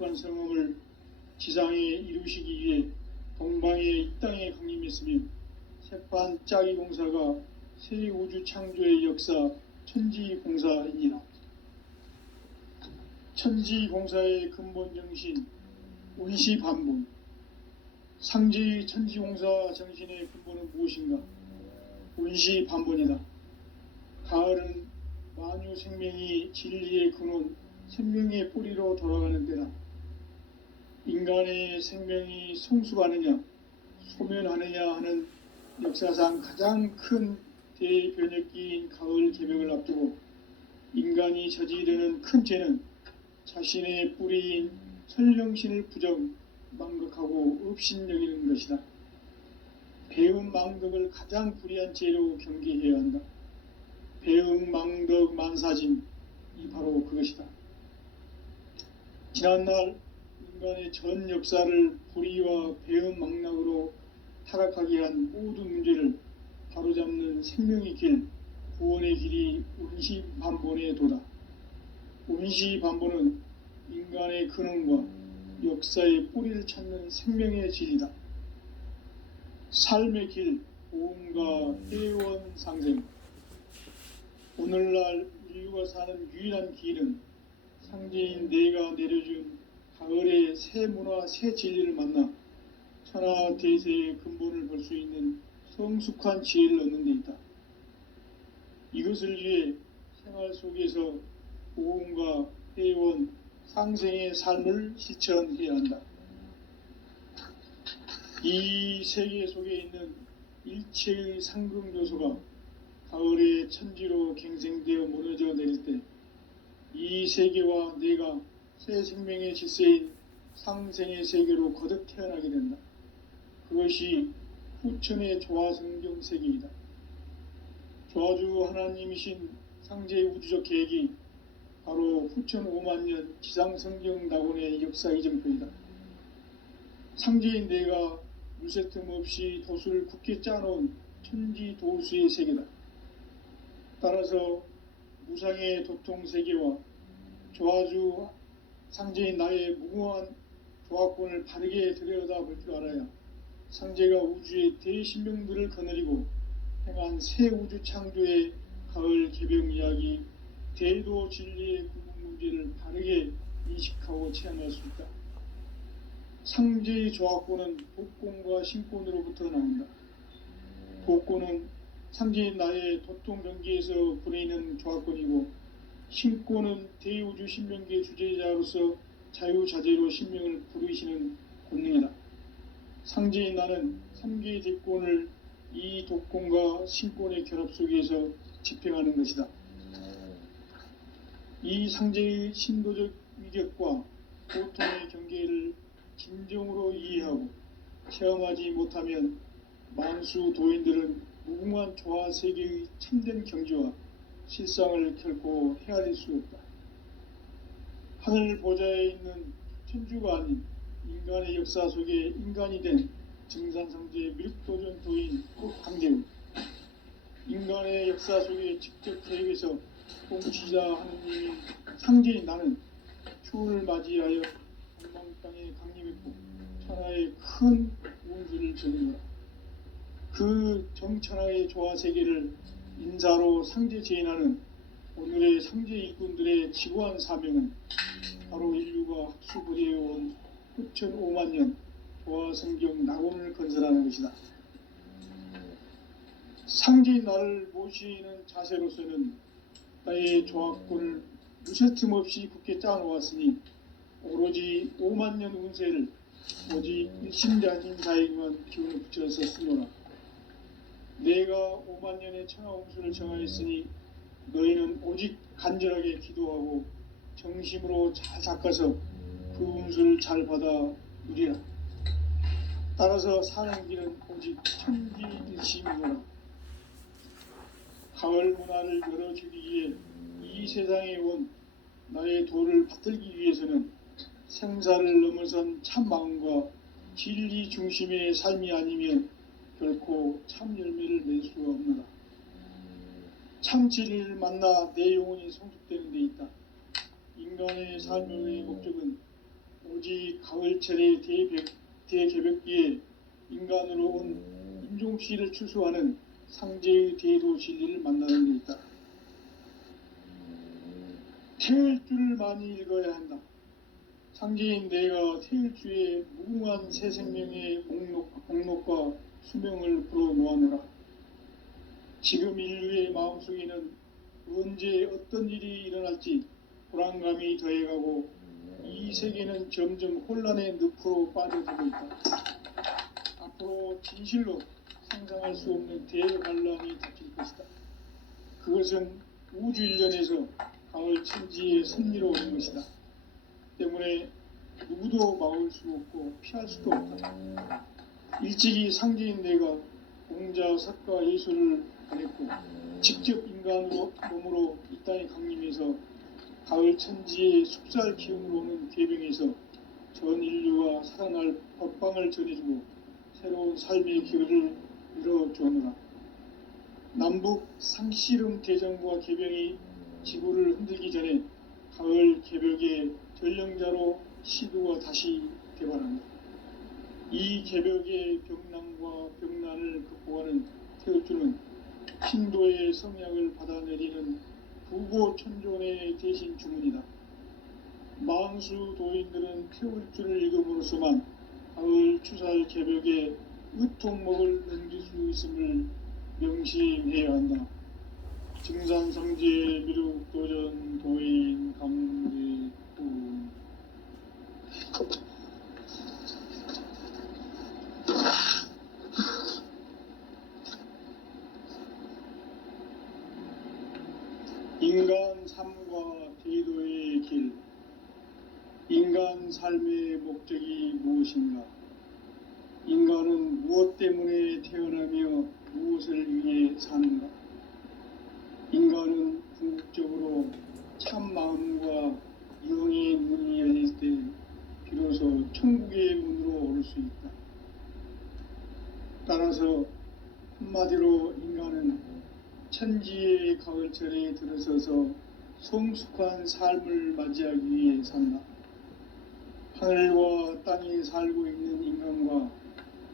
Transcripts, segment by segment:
거룩한 성음을 지상에 이루시기 위해 동방의 이 땅에 강림했으며 세판 짜기 공사가 새 우주 창조의 역사 천지공사이니라. 천지공사의 근본 정신 운시반본. 상제의 천지공사 정신의 근본은 무엇인가? 운시반본이다. 가을은 만유 생명이 진리의 근원, 생명의 뿌리로 돌아가는 때다. 인간의 생명이 성숙하느냐, 소멸하느냐 하는 역사상 가장 큰 대변혁기인 가을 개벽을 앞두고 인간이 저지르는 큰 죄는 자신의 뿌리인 설령신을 망각하고 업신여기는 것이다. 배음 망덕을 가장 불의한 죄로 경계해야 한다. 배음 망덕 만사짐이 바로 그것이다. 지난날 인간의 전 역사를 불의와 배음 망락으로 타락하게 한 모든 문제를 바로잡는 생명의 길, 구원의 길이 운시반본의 도다. 운시반본은 인간의 근원과 역사의 뿌리를 찾는 생명의 질이다. 삶의 길, 보험과 회원 상생. 오늘날 인류가 사는 유일한 길은 상제인 내가 내려준 가을의 새 문화, 새 진리를 만나 천하 대세의 근본을 볼 수 있는 성숙한 지혜를 얻는 데 있다. 이것을 위해 생활 속에서 보험과 회원, 상생의 삶을 실천해야 한다. 이 세계 속에 있는 일체의 상금 요소가 가을의 천지로 갱생되어 무너져 내릴 때 이 세계와 내가 새 생명의 질서인 상생의 세계로 거듭 태어나게 된다. 그것이 후천의 조화성경 세계이다. 조화주 하나님이신 상제의 우주적 계획이 바로 후천 5만년 지상성경 낙원의 역사 이정표이다. 상제인 내가 물새 틈 없이 도수를 굳게 짜놓은 천지도수의 세계다. 따라서 무상의 도통세계와 조화주 상제인 나의 무궁한 조화권을 바르게 들여다볼 줄 알아야 상제가 우주의 대신명들을 거느리고 행한 새 우주 창조의 가을 개벽 이야기, 대도 진리의 구분 문제를 바르게 인식하고 체험할 수 있다. 상제의 조화권은 복권과 신권으로부터 나온다. 복권은 상제인 나의 도통 경계에서 부리는 조화권이고, 신권은 대우주 신명계 주제자로서 자유자재로 신명을 부르시는 권능이다. 상제인 나는 3개의 대권을 이 독권과 신권의 결합 속에서 집행하는 것이다. 이 상제의 신도적 위력과 고통의 경계를 진정으로 이해하고 체험하지 못하면 만수 도인들은 무궁한 조화 세계의 참된 경지와 실상을 결코 헤아릴 수 없다. 하늘 보좌에 있는 천주가 아닌 인간의 역사 속에 인간이 된 증산상제의 밀도전 도인 강대우, 인간의 역사 속에 직접 개입해서 통치자 하느님인 상제인 나는 추운을 맞이하여 동방 땅에 강림했고 천하의 큰 운수를 전한 거라. 그 정천하의 조화 세계를 인사로 상제 제인하는 오늘의 상제 일꾼들의 지고한 사명은 바로 인류가 학수부리해온 후천 5만년 조화 성경 낙원을 건설하는 것이다. 상제인 나를 모시는 자세로서는 나의 조화권을 무쇠틈 없이 굳게 짜놓았으니 오로지 5만년 운세를 오직 일심자진 자에게만 기운을 붙여서 쓰노라. 내가 5만년의 천하 운수를 정하였으니 너희는 오직 간절하게 기도하고 정심으로 잘 닦아서 그 운수를 잘 받아 누리라. 따라서 사는 길은 오직 천지일심이노라. 가을 문화를 열어주기 위해 이 세상에 온 나의 도를 받들기 위해서는 생사를 넘어선 참 마음과 진리 중심의 삶이 아니면 결코 참 열매를 낼 수가 없노라. 참 진리를 만나 내 영혼이 성숙되는 데 있다. 인간의 삶의 목적은 가을철의 대개벽기에 인간으로 온 인종씨를 추수하는 상제의 대도 진리를 만나는 데 있다. 태을주를 많이 읽어야 한다. 상제인 내가 태을주의 무궁한 새 생명의 목록과 수명을 불어놓아노라. 지금 인류의 마음속에는 언제 어떤 일이 일어날지 불안감이 더해가고 이 세계는 점점 혼란의 늪으로 빠져들고 있다. 앞으로 진실로 상상할 수 없는 대환란이 닥칠 것이다. 그것은 우주 일련에서 가을 천지의 섭리로 오는 것이다. 때문에 누구도 막을 수 없고 피할 수도 없다. 일찍이 상제인 내가 공자, 석가, 예술을 가냈고 직접 인간으로 몸으로 이 땅에 강림해서 가을 천지의 숲살 기운으로 오는 계병에서 전 인류가 살아날 법방을 전해주고 새로운 삶의 기회를 열어주었노라. 남북 상씨름 대전과 계병이 지구를 흔들기 전에 가을 개벽의 전령자로 시도가 다시 개발한다. 이 개벽의 병난과 병난을 극복하는 태을주는 신도의 성약을 받아내리는 부고천존의 대신 주문이다. 망수 도인들은 태을주를 읽음으로써만 가을 추살 개벽의 으통목을 넘길 수 있음을 명심해야 한다. 증산성제 미륵도전 도인 강대구 인간 삶과 대도의 길. 인간 삶의 목적이 무엇인가? 인간은 무엇 때문에 태어나며 무엇을 위해 사는가? 인간은 궁극적으로 참 마음과 영의 문이 열릴 때 비로소 천국의 문으로 오를 수 있다. 따라서 한마디로 인간은 천지의 가을철에 들어서서 성숙한 삶을 맞이하기 위해 산다. 하늘과 땅에 살고 있는 인간과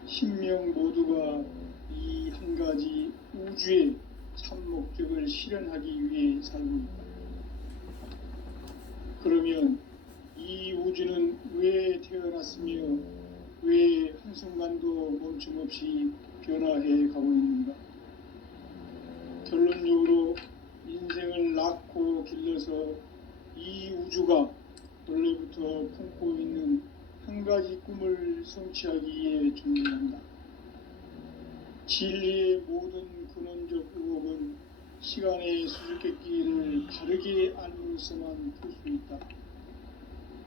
신명 모두가 이 한 가지 우주의 참 목적을 실현하기 위해 살고 있다. 그러면 이 우주는 왜 태어났으며 왜 한순간도 멈춤없이 변화해 가고 있는가? 결론적으로 인생을 낳고 길러서 이 우주가 원래부터 품고 있는 한 가지 꿈을 성취하기 위해 존재한다. 진리의 모든 근원적 의혹은 시간의 수수께끼를 바르게 알므로서만 풀 수 있다.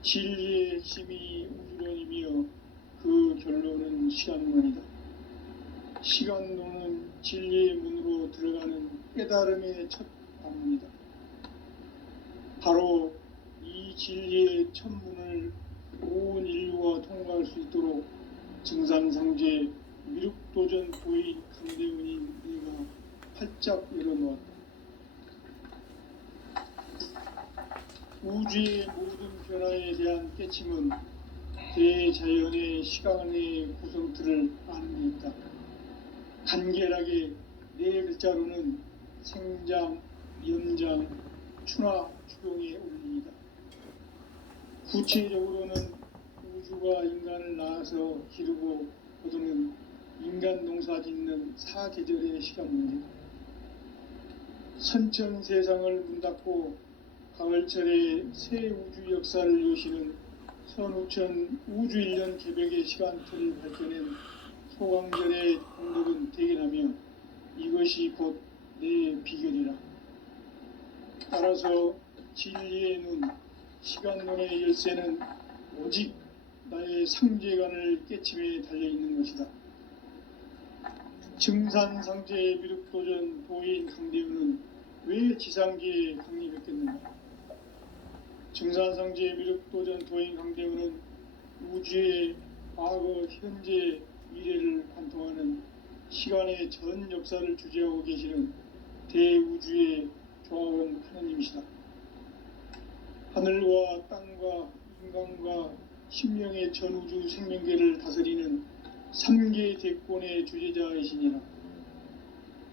진리의 핵심이 우주론이며 그 결론은 시간론이다. 시간론은 진리의 문으로 들어가는 깨달음의 첫 방문이다. 바로 이 진리의 첫 문을 온 인류가 통과할 수 있도록 증산상제 미륵도전 도인 강대원인 네가 활짝 열어놓았다. 우주의 모든 변화에 대한 깨침은 대자연의 시간의 구성틀을 아는 데 있다. 간결하게 네 글자로는 생장, 연장, 추나 추동의 원리이다. 구체적으로는 우주가 인간을 낳아서 기르고 거두는 인간 농사 짓는 사계절의 시간 문제다. 선천 세상을 문 닫고 가을철에 새 우주 역사를 여시는 선우천 우주일년 개벽의 시간틀을 밝혀낸 소강절의 공덕은 대견하며 이것이 곧 내 비결이라. 따라서 진리의 눈, 시간론의 열쇠는 오직 나의 상제관을 깨침에 달려있는 것이다. 증산상제 미륵도전 도인 강대우는 왜 지상계에 강림했겠는가? 증산상제 미륵도전 도인 강대우는 우주의 과거, 현재, 미래를 관통하는 시간의 전 역사를 주재하고 계시는 대우주의 조합원 하느님이시다. 하늘과 땅과 인간과 신명의 전우주 생명계를 다스리는 3계 대권의 주제자이시니라.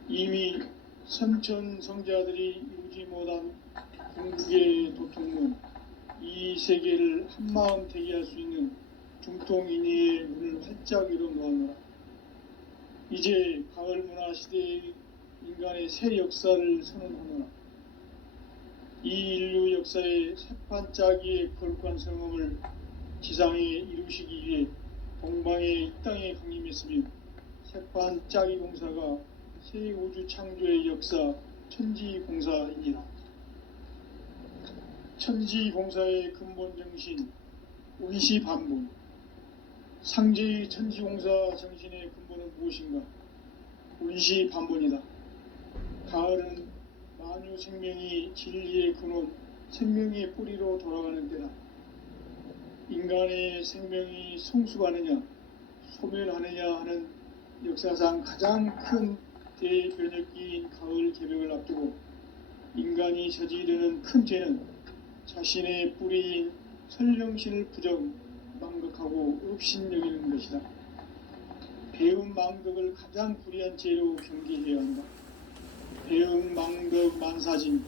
이미 선천성자들이 이루지 못한 궁극의 도통문, 이 세계를 한마음 되게 할 수 있는 중통인의의 문을 활짝 열어놓았노라. 이제 가을 문화 시대의 인간의 새 역사를 선언하노라. 이 인류 역사의 새판짜기의 거룩한 성험을 지상에 이루시기 위해 동방의 이 땅에 강림했으며, 새판짜기 공사가 새 우주 창조의 역사 천지공사이니라. 천지공사의 근본 정신 운시반본, 상제의 천지공사 정신의 근본은 무엇인가? 운시반본이다. 가을은 만유 생명이 진리의 근원, 생명의 뿌리로 돌아가는 때다. 인간의 생명이 성숙하느냐 소멸하느냐 하는 역사상 가장 큰 대변혁기인 가을 개벽을 앞두고 인간이 저지르는 큰 죄는 자신의 뿌리인 설령신을 부정 망각하고 업신여기는 것이다. 배음 망덕을 가장 불의한 죄로 경계해야 한다. 배음 망덕 만사진이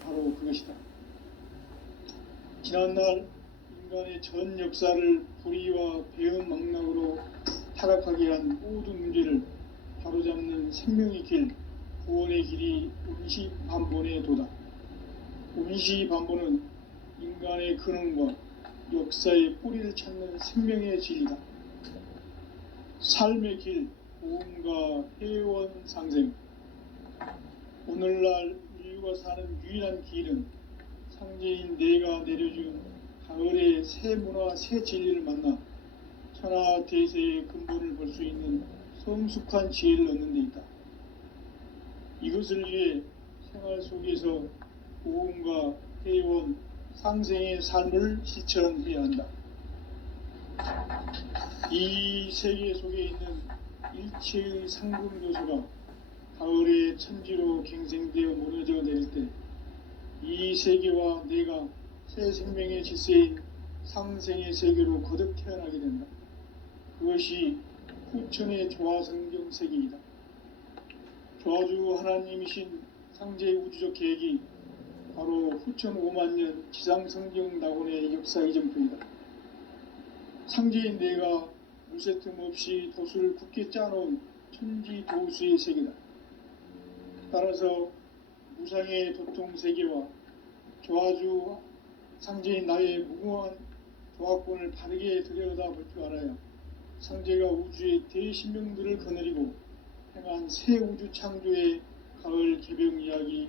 바로 그것이다. 지난날 인간의 전 역사를 불의와 배음 망락으로 타락하게 한 모든 문제를 바로잡는 생명의 길, 구원의 길이 운시반본의 도다. 운시반본은 인간의 근원과 역사의 뿌리를 찾는 생명의 진리다. 삶의 길, 고음과 회원 상생. 오늘날 인류가 사는 유일한 길은 상제인 내가 내려준 가을의 새 문화, 새 진리를 만나 천하 대세의 근본을 볼 수 있는 성숙한 지혜를 얻는 데 있다. 이것을 위해 생활 속에서 고음과 회원, 상생의 삶을 실천해야 한다. 이 세계 속에 있는 일체의 상금 요소가 가을의 천지로 갱생되어 무너져 내릴 때 이 세계와 내가 새 생명의 질서인 상생의 세계로 거듭 태어나게 된다. 그것이 후천의 조화성경 세계이다. 조화주 하나님이신 상제의 우주적 계획이 바로 후천 5만년 지상성경 낙원의 역사 이전표이다. 상제인 내가 무쇠틈 없이 도수를 굳게 짜놓은 천지도수의 세계다. 따라서 무상의 도통 세계와 조화주 상제인 나의 무궁한 조화권을 바르게 들여다볼 줄 알아야 상제가 우주의 대신명들을 거느리고 행한 새 우주 창조의 가을 개벽 이야기,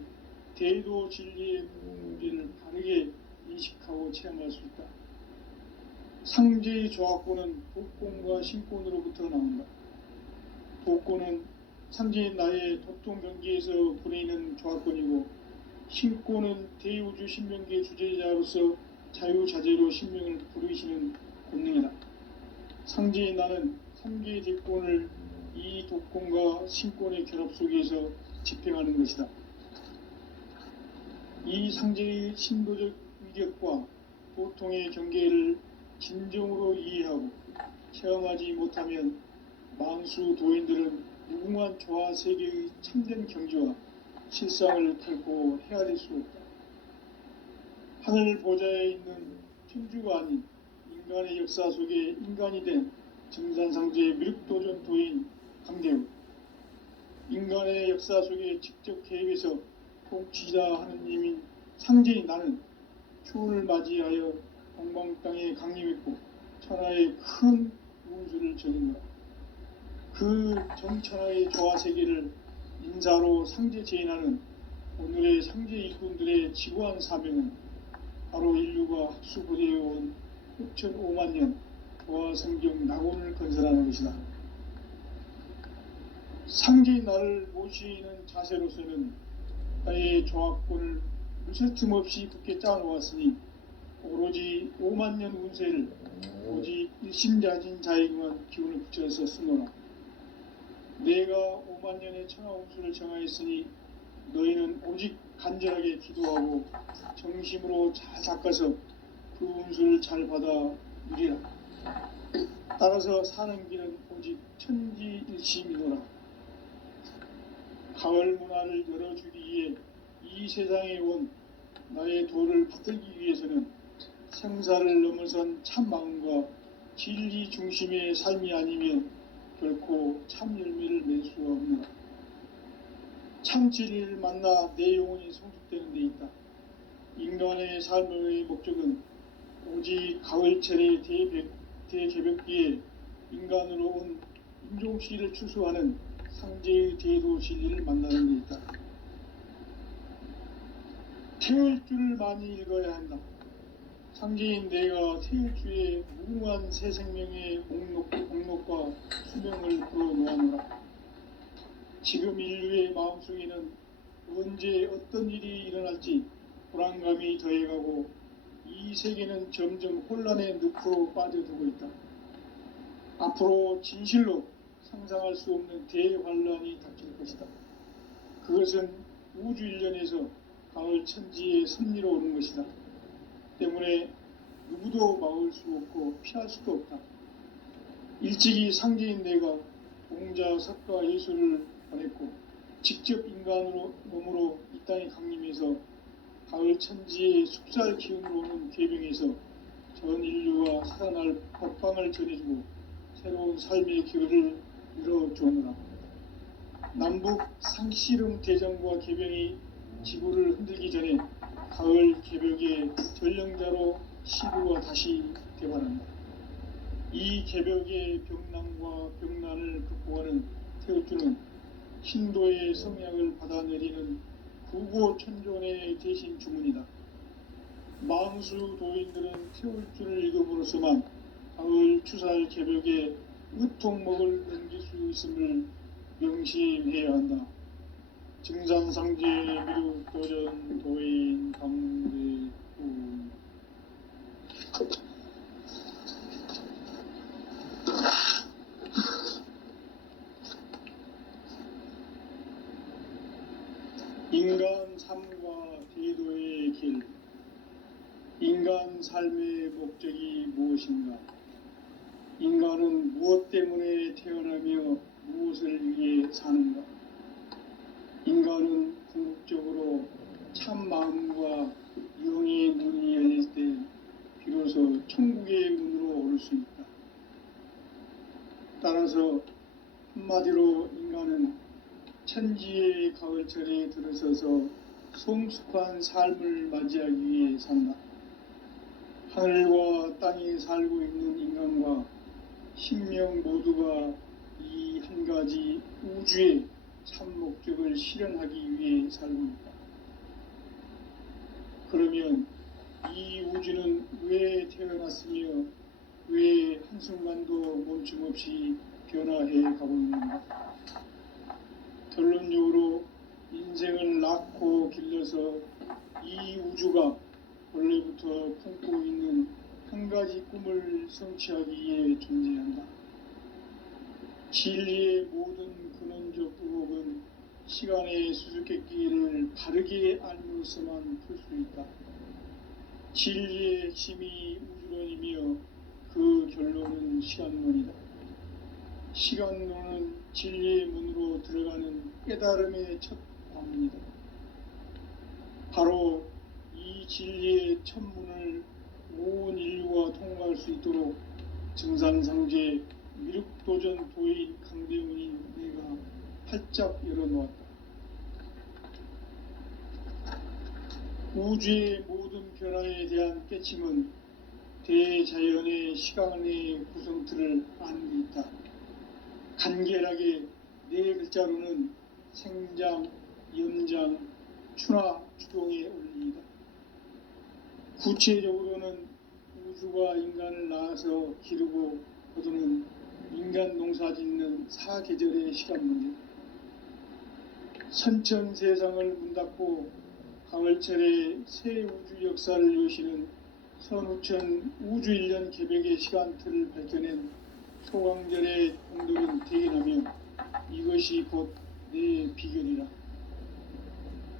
대도 진리의 문제를 바르게 인식하고 체험할 수 있다. 상제의 조화권은 도권과 신권으로부터 나온다. 도권은 상제인 나의 도통 경계에서 부리는 조화권이고, 신권은 대우주 신명계 주제자로서 자유자재로 신명을 부르시는 권능이다. 상제인 나는 3개의 대권을 이 도권과 신권의 결합 속에서 집행하는 것이다. 이 상제의 신도적 위력과 도통의 경계를 진정으로 이해하고 체험하지 못하면 만수 도인들은 무궁한 조화 세계의 참된 경지와 실상을 결코 헤아릴 수 없다. 하늘 보좌에 있는 천주가 아닌 인간의 역사 속에 인간이 된 증산상제의 미륵도전 도인 강대우, 인간의 역사 속에 직접 개입해서 통치자 하느님인 상제인 나는 추운을 맞이하여 동방 땅에 강림했고 천하의 큰 운수를 저지르라. 그 전천하의 조화 세계를 인사로 상제 제인하는 오늘의 상제 일꾼들의 지구한 사명은 바로 인류가 합수부대해온 6,500년 조화성경 낙원을 건설하는 것이다. 상제인 나를 모시는 자세로서는 나의 조화권을 무쇠틈 없이 굳게 짜놓았으니 오로지 5만년 운세를 오직 일심자진 자에게만 기운을 붙여서 쓰노라. 내가 5만년의 천하 운수를 정하였으니 너희는 오직 간절하게 기도하고 정심으로 잘 닦아서 그 운수를 잘 받아 누리라. 따라서 사는 길은 오직 천지일심이노라. 가을 문화를 열어주기 위해 이 세상에 온 나의 도를 받들기 위해서는 생사를 넘어선 참 마음과 진리 중심의 삶이 아니면 결코 참 열매를 맺을 수가 없노라. 참 진리를 만나 내 영혼이 성숙되는 데 있다. 인간의 삶의 목적은 오직 가을철의 대개벽기에 인간으로 온 인종시를 추수하는 상제의 대도 진리를 만나는 데 있다. 태일주를 많이 읽어야 한다. 상제인 내가 태일주의 무궁한 새 생명의 목록과 수명을 풀어놓아노라. 지금 인류의 마음속에는 언제 어떤 일이 일어날지 불안감이 더해가고 이 세계는 점점 혼란의 늪으로 빠져들고 있다. 앞으로 진실로 상상할 수 없는 대환란이 닥칠 것이다. 그것은 우주 일련에서 가을 천지의 섭리로 오는 것이다. 때문에 누구도 막을 수 없고 피할 수도 없다. 일찍이 상제인 내가 공자, 석가, 예수를 보냈고 직접 인간으로 몸으로 이 땅에 강림해서 가을 천지의 숙살 기운으로 오는 계병에서 전 인류가 살아날 법방을 전해주고 새로운 삶의 기회를 열어주느라. 남북 상씨름 대전과 계병이 지구를 흔들기 전에 가을 개벽의 전령자로 시구가 다시 개발한다. 이 개벽의 병난과 병난을 극복하는 태울주는 신도의 성약을 받아내리는 구고천존의 대신 주문이다. 망수 도인들은 태울주를 읽음으로써만 가을 추살 개벽의 으통목을 넘길 수 있음을 명심해야 한다. 증산상제 미륵 도전 도인 강대구. 인간 삶과 대도의 길. 인간 삶의 목적이 무엇인가? 인간은 무엇 때문에 태어나며 무엇을 위해 사는가? 인간은 궁극적으로 참 마음과 영의 눈이 열릴 때 비로소 천국의 문으로 오를 수 있다. 따라서 한마디로 인간은 천지의 가을철에 들어서서 성숙한 삶을 맞이하기 위해 산다. 하늘과 땅에 살고 있는 인간과 신명 모두가 이 한 가지 우주의 참 목적을 실현하기 위해 살고 있다. 그러면 이 우주는 왜 태어났으며 왜 한순간도 멈춤없이 변화해 가고 있는가? 결론적으로 인생을 낳고 길러서 이 우주가 원래부터 품고 있는 한 가지 꿈을 성취하기 위해 존재한다. 진리의 모든 근원적 의혹은 시간의 수수께끼를 바르게 알므로서만 풀 수 있다. 진리의 핵심이 우주론이며 그 결론은 시간론이다. 시간론은 진리의 문으로 들어가는 깨달음의 첫 관문이다. 바로 이 진리의 첫 문을 온 인류가 통과할 수 있도록 증산상제 미륵도전 도인 강대문인 내가 활짝 열어놓았다. 우주의 모든 변화에 대한 깨침은 대자연의 시간의 구성틀을 아는 데 있다. 간결하게 네 글자로는 생장, 염장, 추나 추동의 원리이다. 구체적으로는 우주가 인간을 낳아서 기르고 거두는 인간 농사 짓는 사계절의 시간 문제. 선천 세상을 문 닫고 가을철에 새 우주 역사를 여시는 선우천 우주일년 개벽의 시간틀을 밝혀낸 소강절의 공들은 대견하며 이것이 곧 내 비결이라.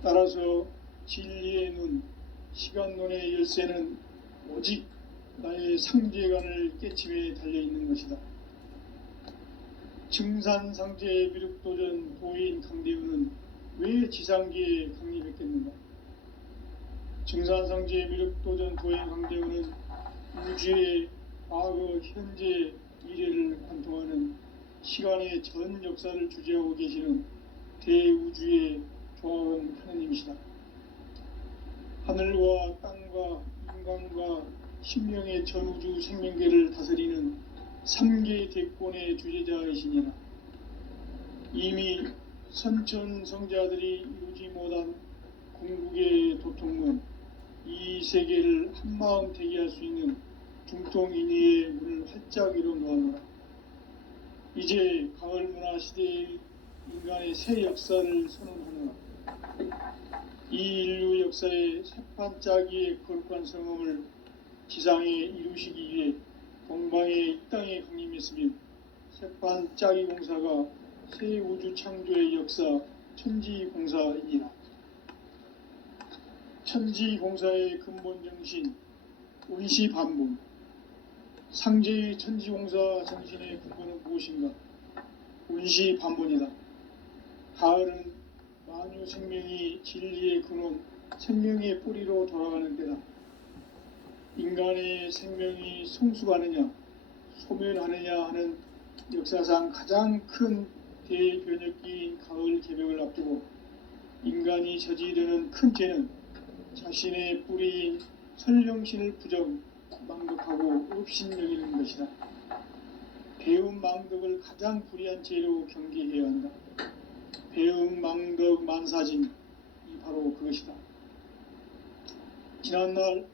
따라서 진리의 눈, 시간론의 열쇠는 오직 나의 상제관을 깨침에 달려있는 것이다. 증산상제 미륵도전 도인 강대우는 왜 지상기에 강림했겠는가? 증산상제 미륵도전 도인 강대우는 우주의 과거, 현재, 미래를 관통하는 시간의 전 역사를 주재하고 계시는 대우주의 조화원 하느님이시다. 하늘과 땅과 인간과 신명의 전우주 생명계를 다스리는 3개 대권의 주제자이시니라. 이미 선천성자들이 이루지 못한 궁극의 도통문, 이 세계를 한마음 되게 할 수 있는 중통인의의 문을 활짝 열어 놓아노라. 이제 가을 문화 시대의 인간의 새 역사를 선언하노라. 이 인류 역사의 새판짜기의 거룩한 성험을 지상에 이루시기 위해 동방의 이 땅에 강림했으며 새판짜기 공사가 새 우주 창조의 역사 천지공사이니라. 천지공사의 근본 정신 운시반복. 상제의 천지공사 정신의 근본은 무엇인가? 운시반복이다. 가을은 만유 생명이 진리의 근원, 생명의 뿌리로 돌아가는 때다. 인간의 생명이 성숙하느냐, 소멸하느냐 하는 역사상 가장 큰 대변혁기인 가을 개벽을 앞두고 인간이 저지르는 큰 죄는 자신의 뿌리인 설령신을 부정, 망덕하고 업신여기는 것이다. 배움 망덕을 가장 불의한 죄로 경계해야 한다. 배움 망덕 만사진이 바로 그것이다. 지난날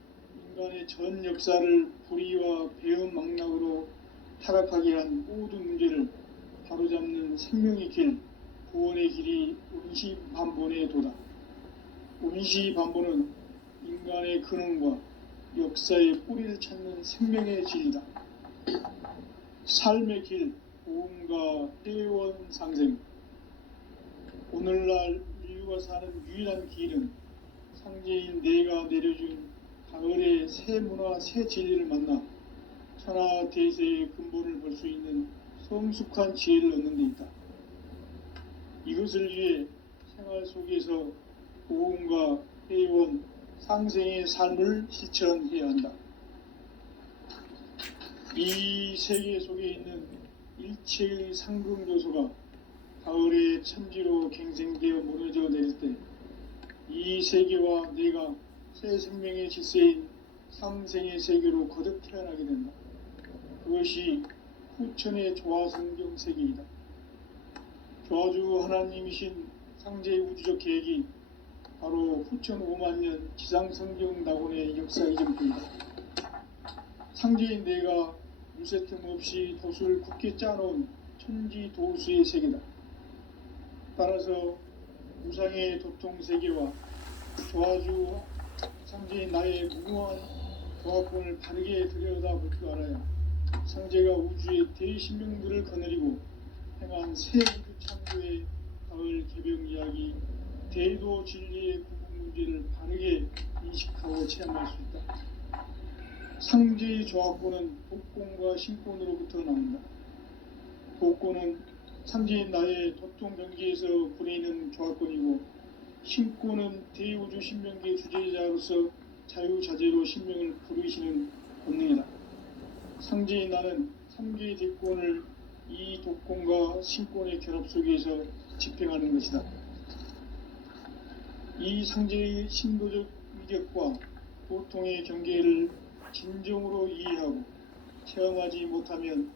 인간의 전 역사를 불의와 배움 망락으로 타락하게 한 모든 문제를 바로잡는 생명의 길, 구원의 길이 운시반본의 도다. 운시반본은 인간의 근원과 역사의 뿌리를 찾는 생명의 진리다. 삶의 길, 보험과 회원상생. 오늘날 인류가 사는 유일한 길은 상제인 내가 내려준 가을의 새 문화, 새 진리를 만나 천하 대세의 근본을 볼 수 있는 성숙한 지혜를 얻는 데 있다. 이것을 위해 생활 속에서 보험과 회원, 상생의 삶을 실천해야 한다. 이 세계 속에 있는 일체의 상금 요소가 가을의 천지로 갱생되어 무너져 내릴 때 이 세계와 내가 새 생명의 질서인 상생의 세계로 거듭 태어나게 된다. 그것이 후천의 조화성경 세계이다. 조화주 하나님이신 상제의 우주적 계획이 바로 후천 5만년 지상성경 낙원의 역사의 전부이다. 상제인 내가 무쇠틈 없이 도수를 굳게 짜놓은 천지 도수의 세계다. 따라서 무상의 도통세계와 조화주 상제인 나의 무모한 조합본을 바르게 들여다볼 줄 알아야 상제가 우주의 대신명들을 거느리고 행한 새 우주 창조의 가을 개벽 이야기, 대도 진리의 구분 문제를 바르게 인식하고 체험할 수 있다. 상제의 조합본은 독권과 신권으로부터 나온다. 독권은 상제인 나의 도통 경계에서 부리는 조합권이고, 신권은 대우주 신명계 주제자로서 자유자재로 신명을 부르시는 본능이다. 상제인 나는 3개의 대권을 이 독권과 신권의 결합 속에서 집행하는 것이다. 이 상제의 신도적 위력과 도통의 경계를 진정으로 이해하고 체험하지 못하면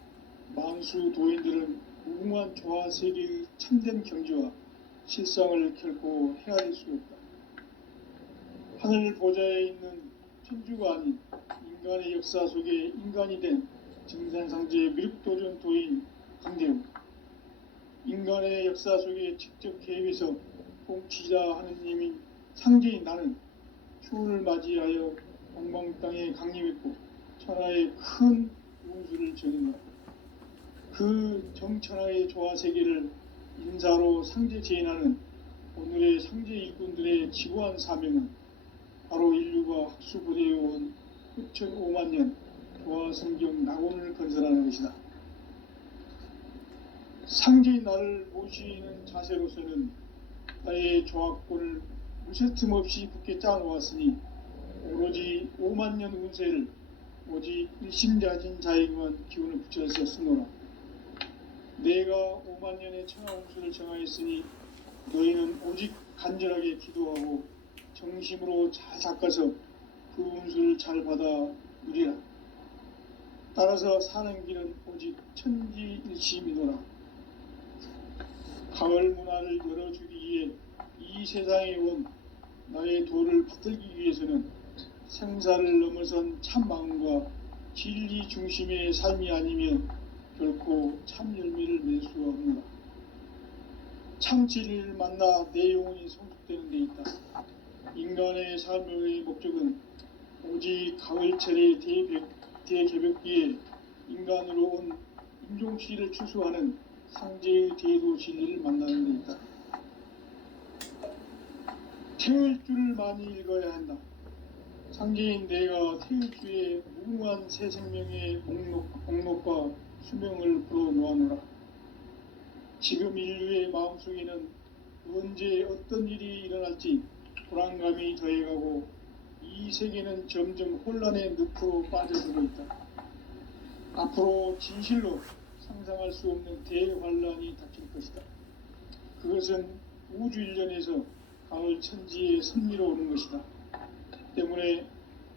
만수 도인들은 무궁한 조화 세계의 참된 경지와 실상을 결코 헤아릴 수 없다. 하늘 보좌에 있는 천주가 아닌 인간의 역사 속에 인간이 된 증산상제 미륵도전 도인 강대우. 인간의 역사 속에 직접 개입해서 통치자 하느님인 상제인 나는 추운을 맞이하여 동방 땅에 강림했고 천하의 큰 운수를 정했노라. 그 정천하의 조화 세계를 인사로 상제 제인하는 오늘의 상제 일꾼들의 지구한 사명은 바로 인류가 학수부대해 온 후천 5만 년 도화성경 낙원을 건설하는 것이다. 상제의 나를 모시는 자세로서는 나의 조합권을 무쇠틈 없이 굳게 짜놓았으니 오로지 5만 년 운세를 오직 일심자진 자에게만 기운을 붙여서 쓰노라. 내가 5만 년의 천하 운수를 정하였으니 너희는 오직 간절하게 기도하고 정심으로 잘 닦아서 그 운수를 잘 받아 누리라. 따라서 사는 길은 오직 천지일심이노라. 가을 문화를 열어주기 위해 이 세상에 온 나의 도를 받들기 위해서는 생사를 넘어선 참 마음과 진리 중심의 삶이 아니면 결코 참 열매를 맺을 수가 없노라. 참 진리를 만나 내 영혼이 성숙되는 데 있다. 인간의 삶의 목적은 오직 가을철의 대개벽기에 인간으로 온 임종시를 추수하는 상제의 대도 진리를 만나는 데 있다. 태울 줄을 많이 읽어야 한다. 상제인 내가 태울 주의 무궁한 새 생명의 목록과 수명을 불어놓아노라. 지금 인류의 마음속에는 언제 어떤 일이 일어날지 불안감이 더해가고 이 세계는 점점 혼란의 늪으로 빠져들고 있다. 앞으로 진실로 상상할 수 없는 대환란이 닥칠 것이다. 그것은 우주 일련에서 가을 천지의 섭리로 오는 것이다. 때문에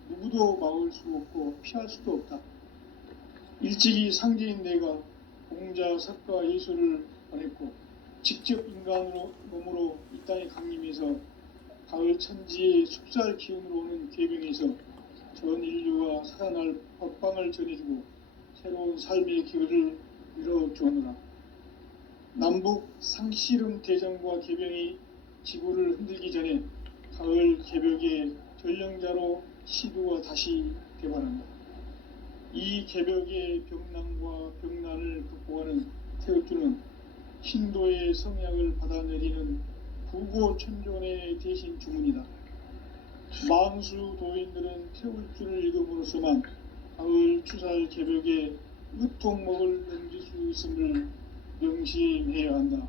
누구도 막을 수 없고 피할 수도 없다. 일찍이 상제인 내가 공자, 석가, 예수를 보냈고 직접 인간으로 몸으로 이 땅에 강림해서 가을 천지의 숙살 기운으로 오는 계병에서 전 인류가 살아날 법방을 전해주고 새로운 삶의 기회를 이뤄주오노라. 남북 상씨름 대전과 계병이 지구를 흔들기 전에 가을 개벽의 전령자로 시두가 다시 개발한다. 이 개벽의 병난과 병난을 극복하는 태극주는 신도의 성약을 받아내리는 구고천존의 대신 주문이다. 망수 도인들은 태울주를 읽음으로써만 가을 추살 개벽의 으통목을 넘길 수 있음을 명심해야 한다.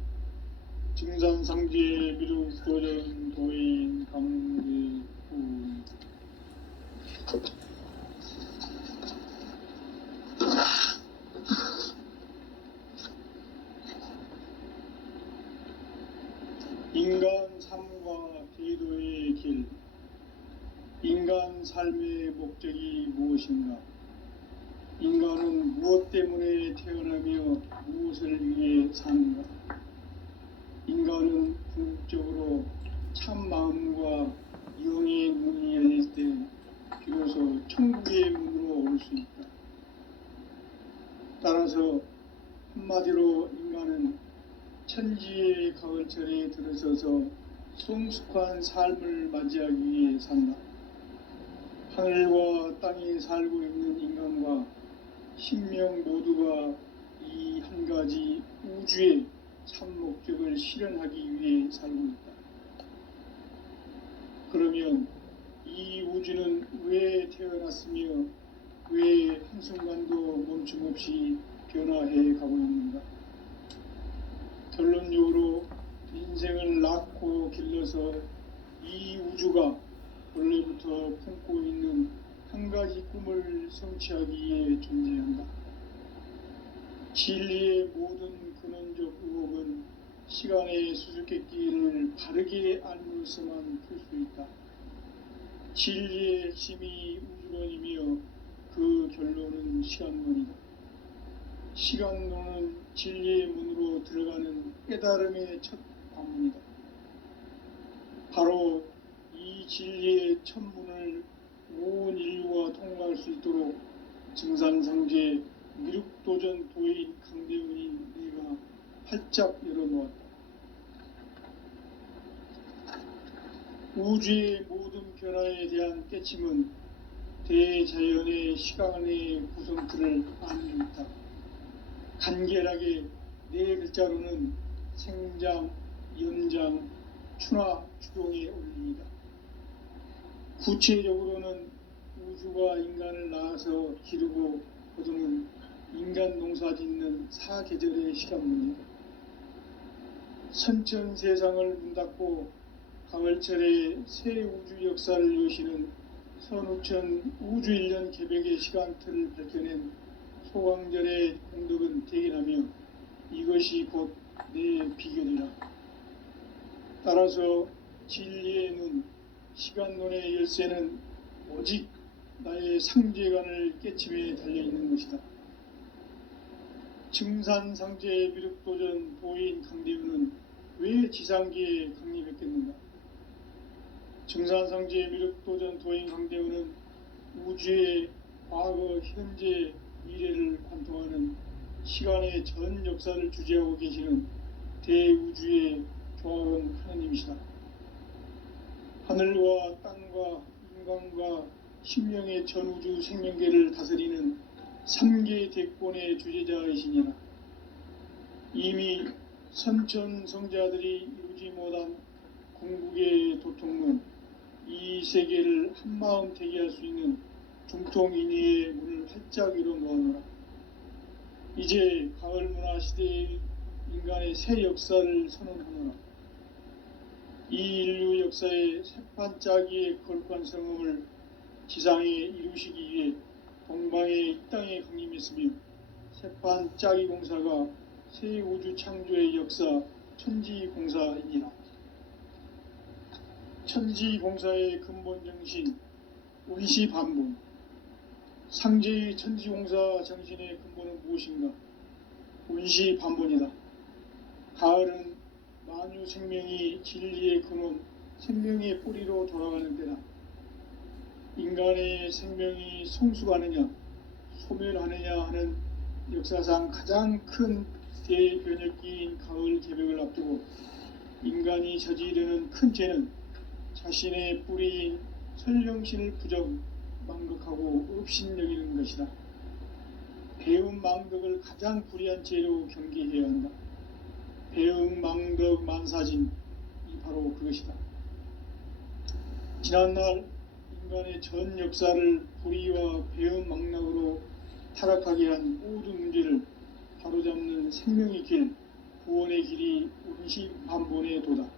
증산상제 미륵도전 도인 강대구. 인간 삶과 대도의 길. 인간 삶의 목적이 무엇인가? 인간은 무엇 때문에 태어나며 무엇을 위해 사는가? 인간은 궁극적으로 참 마음과 영의 문이 열릴 때 비로소 천국의 문으로 올 수 있다. 따라서 한마디로 인간은 천지의 가을철에 들어서서 성숙한 삶을 맞이하기 위해 산다. 하늘과 땅에 살고 있는 인간과 신명 모두가 이 한 가지 우주의 참 목적을 실현하기 위해 살고 있다. 그러면 이 우주는 왜 태어났으며 왜 한순간도 멈춤없이 변화해 가고 있는가? 결론적으로 인생을 낳고 길러서 이 우주가 원래부터 품고 있는 한 가지 꿈을 성취하기 위해 존재한다. 진리의 모든 근원적 의혹은 시간의 수수께끼를 바르게 알므로서만 풀 수 있다. 진리의 핵심이 우주론이며 그 결론은 시간론이다. 시간론은 진리의 문으로 들어가는 깨달음의 첫 관문이다. 바로 이 진리의 첫 문을 온 인류가 통과할 수 있도록 증산상제 미륵도전 도인 강대훈인 내가 활짝 열어놓았다. 우주의 모든 변화에 대한 깨침은 대자연의 시간의 구성틀을 아는 데 있다. 간결하게 네 글자로는 생장, 연장, 춘화, 추동의 원리이다. 구체적으로는 우주가 인간을 낳아서 기르고 거두는 인간 농사 짓는 사계절의 시간입니다. 선천 세상을 문 닫고 가을철에 새 우주 역사를 여시는 선우천 우주일년 개벽의 시간틀을 밝혀낸 소강절의 공덕은 대견하며 이것이 곧 내 비결이라. 따라서 진리의 눈, 시간론의 열쇠는 오직 나의 상제관을 깨침에 달려있는 것이다. 증산상제의 미륵도전 도인 강대우는 왜 지상기에 강림했겠는가? 증산상제의 미륵도전 도인 강대우는 우주의 과거, 현재, 미래를 관통하는 시간의 전 역사를 주재하고 계시는 대우주의 조화원 하나님이시다. 하늘과 땅과 인간과 신명의 전우주 생명계를 다스리는 3개 대권의 주제자이시니라. 이미 선천성자들이 이루지 못한 궁극의 도통은 이 세계를 한마음 되게 할 수 있는 중통인의의 문을 활짝 열어 놓아노라. 이제 가을 문화 시대의 인간의 새 역사를 선언하노라. 이 인류 역사의 새판짜기의 거룩한 성음을 지상에 이루시기 위해 동방의 이 땅에 강림했으며 새판짜기 공사가 새 우주 창조의 역사 천지공사이니라. 천지공사의 근본 정신 운시반본. 상제의 천지공사 정신의 근본은 무엇인가? 운시반본이다. 가을은 만유 생명이 진리의 근원, 생명의 뿌리로 돌아가는 때다. 인간의 생명이 성숙하느냐, 소멸하느냐 하는 역사상 가장 큰 대변혁기인 가을 개벽을 앞두고 인간이 저지르는 큰 죄는 자신의 뿌리인 설령신을 부정, 망극하고 업신여기는 것이다. 배움 망덕을 가장 불의한 죄로 경계해야 한다. 배움 망덕 만사진이 바로 그것이다. 지난날 인간의 전 역사를 불의와 배움 망락으로 타락하게 한 모든 문제를 바로잡는 생명의 길, 구원의 길이 운시반본의 도다.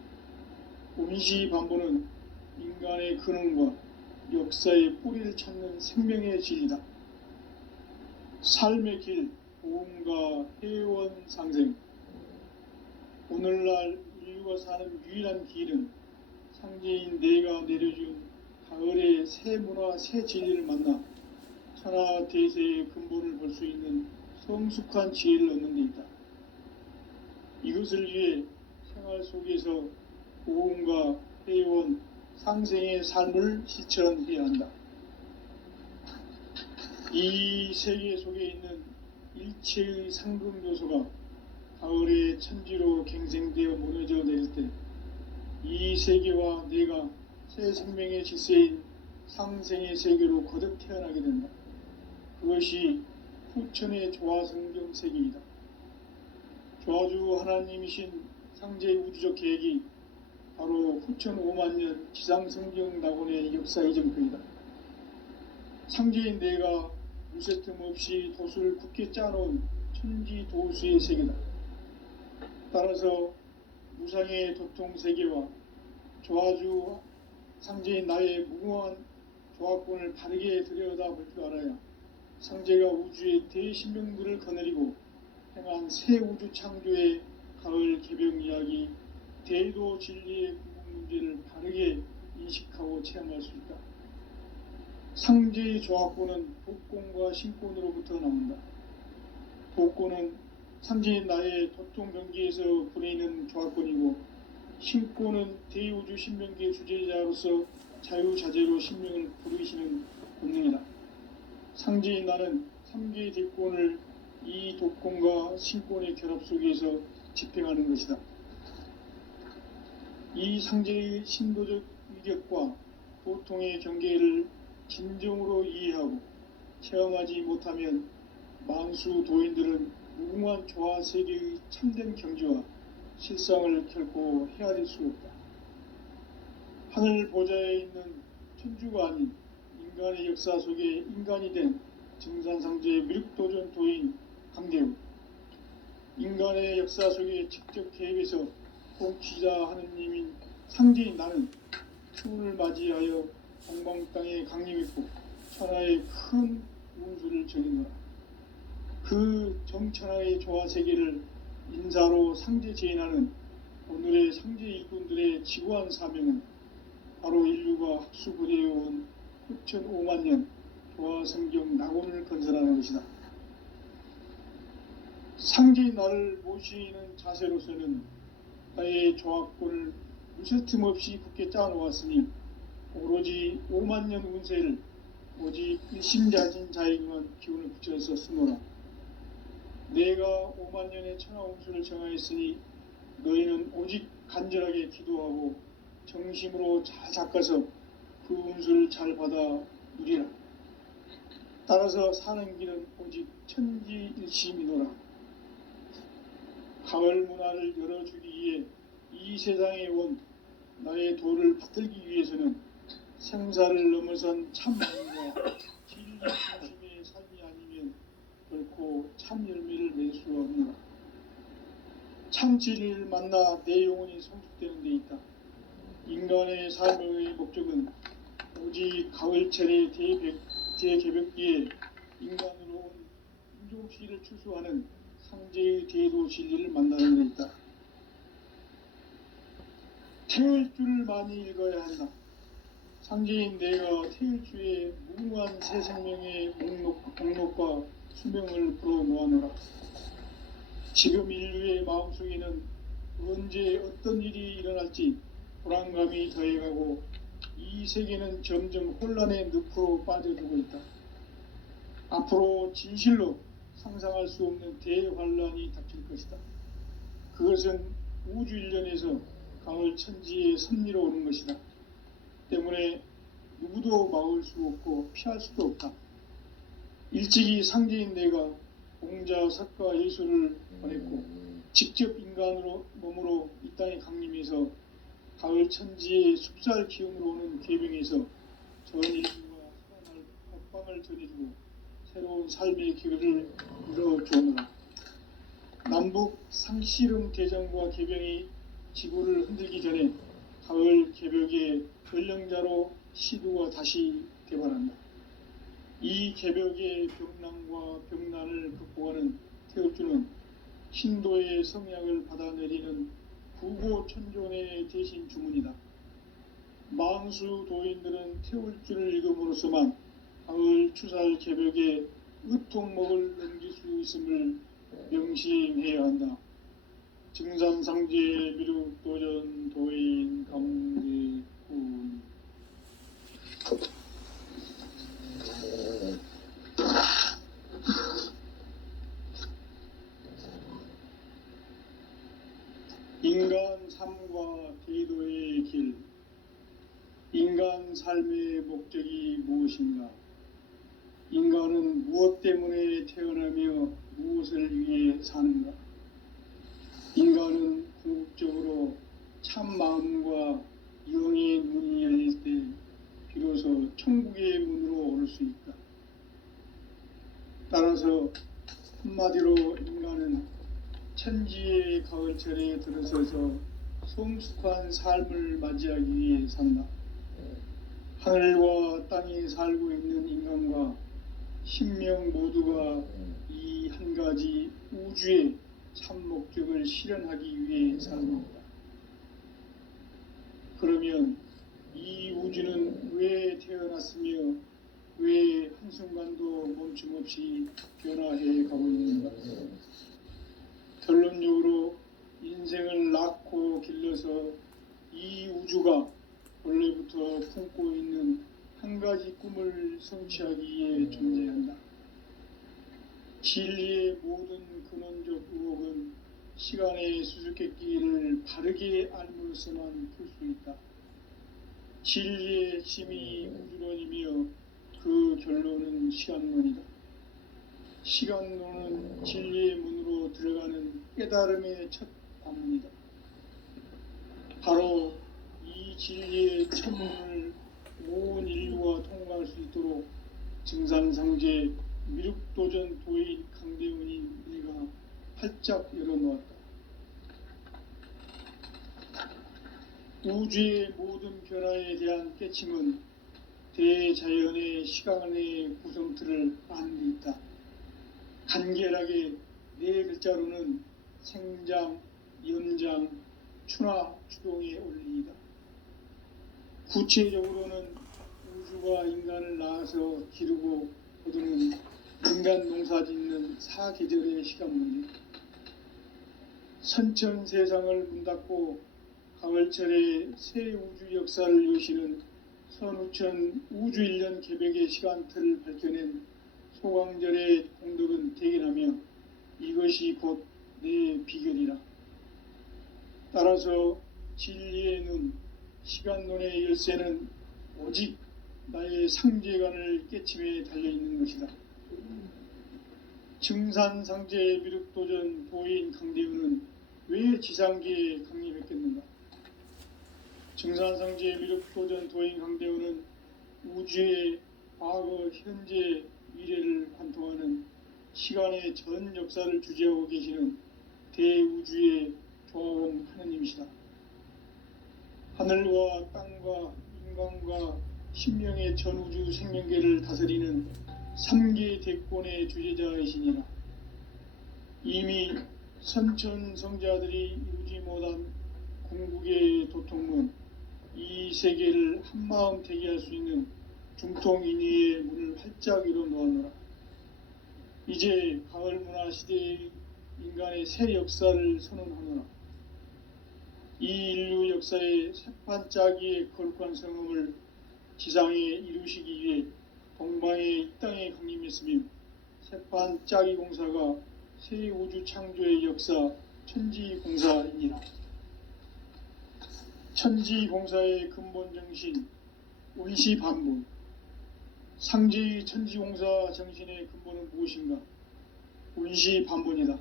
운시반본은 인간의 근원과 역사의 뿌리를 찾는 생명의 진리다. 삶의 길, 보험과 회원 상생. 오늘날 인류가 사는 유일한 길은 상제인 내가 내려준 가을의 새 문화, 새 진리를 만나 천하 대세의 근본을 볼 수 있는 성숙한 지혜를 얻는 데 있다. 이것을 위해 생활 속에서 보험과 회원, 상생의 삶을 실천해야 한다. 이 세계 속에 있는 일체의 상금 요소가 가을의 천지로 갱생되어 무너져 내릴 때 이 세계와 내가 새 생명의 질서인 상생의 세계로 거듭 태어나게 된다. 그것이 후천의 조화성경 세계이다. 조화주 하나님이신 상제의 우주적 계획이 바로 후천 5만년 지상성경 낙원의 역사 이정표이다. 상제인 내가 무쇠틈 없이 도수를 굳게 짜놓은 천지도수의 세계다. 따라서 무상의 도통 세계와 조화주 상제인 나의 무궁한 조화권을 바르게 들여다볼 줄 알아야 상제가 우주의 대신명들을 거느리고 행한 새 우주 창조의 가을 개벽 이야기, 대도 진리의 궁극 문제를 바르게 인식하고 체험할 수 있다. 상제의 조화권은 독권과 신권으로부터 나온다. 독권은 상제인 나의 도통 경계에서 부리는 조화권이고, 신권은 대우주 신명계 주제자로서 자유자재로 신명을 부르시는 본능이다. 상제인 나는 3개의 대권을 이 독권과 신권의 결합 속에서 집행하는 것이다. 이 상제의 신도적 위력과 보통의 경계를 진정으로 이해하고 체험하지 못하면 만수 도인들은 무궁한 조화 세계의 참된 경지와 실상을 결코 헤아릴 수 없다. 하늘 보좌에 있는 천주가 아닌 인간의 역사 속에 인간이 된 증산상제의 미륵도전 도인 강대우. 인간의 역사 속에 직접 개입해서 통치자 하느님인 상제인 나는 추운을 맞이하여 동방 땅에 강림했고 천하의 큰 운수를 전했노라. 그 정천하의 조화 세계를 인사로 상제 제인하는 오늘의 상제 일꾼들의 지구한 사명은 바로 인류가 학수고대해온 흡천 5만 년 조화 성경 낙원을 건설하는 것이다. 상제인 나를 모시는 자세로서는 나의 조합권을 무쇠틈 없이 굳게 짜놓았으니 오로지 5만 년 운세를 오직 일심자진 자에게만 기운을 붙여서 쓰노라. 내가 5만 년의 천하 운수를 정하였으니 너희는 오직 간절하게 기도하고 정심으로 잘 닦아서 그 운수를 잘 받아 누리라. 따라서 사는 길은 오직 천지일심이노라. 가을 문화를 열어주기 위해 이 세상에 온 나의 도를 받들기 위해서는 생사를 넘어선 참마음과 진리 중심의 삶이 아니면 결코 참 열매를 낼 수 없노라. 참 진리를 만나 내 영혼이 성숙되는 데 있다. 인간의 삶의 목적은 오직 가을철의 대개벽기에 인간으로 온 인종씨를 추수하는 상제의 대도 진리를 만나는 데 있다. 태울 줄을 많이 읽어야 한다. 상제인 내가 태울 주의 무궁한 새 생명의 목록과 수명을 불어놓아노라. 지금 인류의 마음속에는 언제 어떤 일이 일어날지 불안감이 더해가고 이 세계는 점점 혼란의 늪으로 빠져들고 있다. 앞으로 진실로 상상할 수 없는 대환란이 닥칠 것이다. 그것은 우주 일련에서 가을 천지의 섭리로 오는 것이다. 때문에 누구도 막을 수 없고 피할 수도 없다. 일찍이 상제인 내가 공자, 석가, 예수를 보냈고 직접 인간으로 몸으로 이 땅에 강림해서 가을 천지의 숲살 기운으로 오는 계명에서 전 인류가 살아날 법방을 전해주고 새로운 삶의 기회를 이뤄주노라. 남북 상실은 대전과 개병이 지구를 흔들기 전에 가을 개벽의 전령자로 시두가 다시 개발한다. 이 개벽의 병난과 병난을 극복하는 태울주는 신도의 성약을 받아내리는 구고천존의 대신 주문이다. 만수 도인들은 태울주를 읽음으로써만 가을 추살 개벽의 으통목을 넘길 수 있음을 명심해야 한다. 증산상제 미륵도전 도인 강대훈. 인간 삶과 대도의 길. 인간 삶의 목적이 무엇인가? 인간은 무엇 때문에 태어나며 무엇을 위해 사는가? 인간은 궁극적으로 참 마음과 영의 문이 열릴 때 비로소 천국의 문으로 오를 수 있다. 따라서 한마디로 인간은 천지의 가을철에 들어서서 성숙한 삶을 맞이하기 위해 산다. 하늘과 땅에 살고 있는 인간과 신명 모두가 이 한 가지 우주의 참 목적을 실현하기 위해 사는 것이다. 그러면 이 우주는 왜 태어났으며 왜 한순간도 멈춤 없이 변화해 가고 있는가? 결론적으로 인생을 낳고 길러서 이 우주가 원래부터 품고 있는 한 가지 꿈을 성취하기 위해 존재한다. 진리의 모든 근원적 의혹은 시간의 수수께끼를 바르게 알므로서만 풀 수 있다. 진리의 핵심이 우주론이며 그 결론은 시간론이다. 시간론은 진리의 문으로 들어가는 깨달음의 첫 관문이다. 바로 이 진리의 첫 문을 온 인류가 통과할 수 있도록 증산상제 미륵도전 도인 강대훈이 내가 활짝 열어놓았다. 우주의 모든 변화에 대한 깨침은 대자연의 시간의 구성틀을 아는 데 있다. 간결하게 네 글자로는 생장, 연장, 추나 추동의 원리이다. 구체적으로는 우주가 인간을 낳아서 기르고 거두는 인간 농사 짓는 사계절의 시간 문제, 선천 세상을 문 닫고 가을철에 새 우주 역사를 여시는 선우천 우주 1년 개백의 시간틀을 밝혀낸 소강절의 공덕은 대견하며 이것이 곧 내 비결이라. 따라서 진리의 눈, 시간론의 열쇠는 오직 나의 상제관을 깨침에 달려있는 것이다. 증산상제 미륵도전 도인 강대훈은 왜 지상계에 강림했겠는가? 증산상제 미륵도전 도인 강대훈은 우주의 과거, 현재, 미래를 관통하는 시간의 전 역사를 주재하고 계시는 대우주의 조화원 하느님이시다. 하늘과 땅과 인간과 신명의 전우주 생명계를 다스리는 3계 대권의 주제자이시니라. 이미 선천성자들이 이루지 못한 궁극의 도통문, 이 세계를 한마음 대기할 수 있는 중통인의의 문을 활짝 열어놓았노라. 이제 가을 문화 시대의 인간의 새 역사를 선언하노라. 이 인류 역사의 새판짜기의 거룩한 성음을 지상에 이루시기 위해 동방의 이 땅에 강림했으며 새판짜기 공사가 새 우주 창조의 역사 천지공사이니라. 천지공사의 근본 정신 운시반본, 상제의 천지공사 정신의 근본은 무엇인가? 운시반본이다.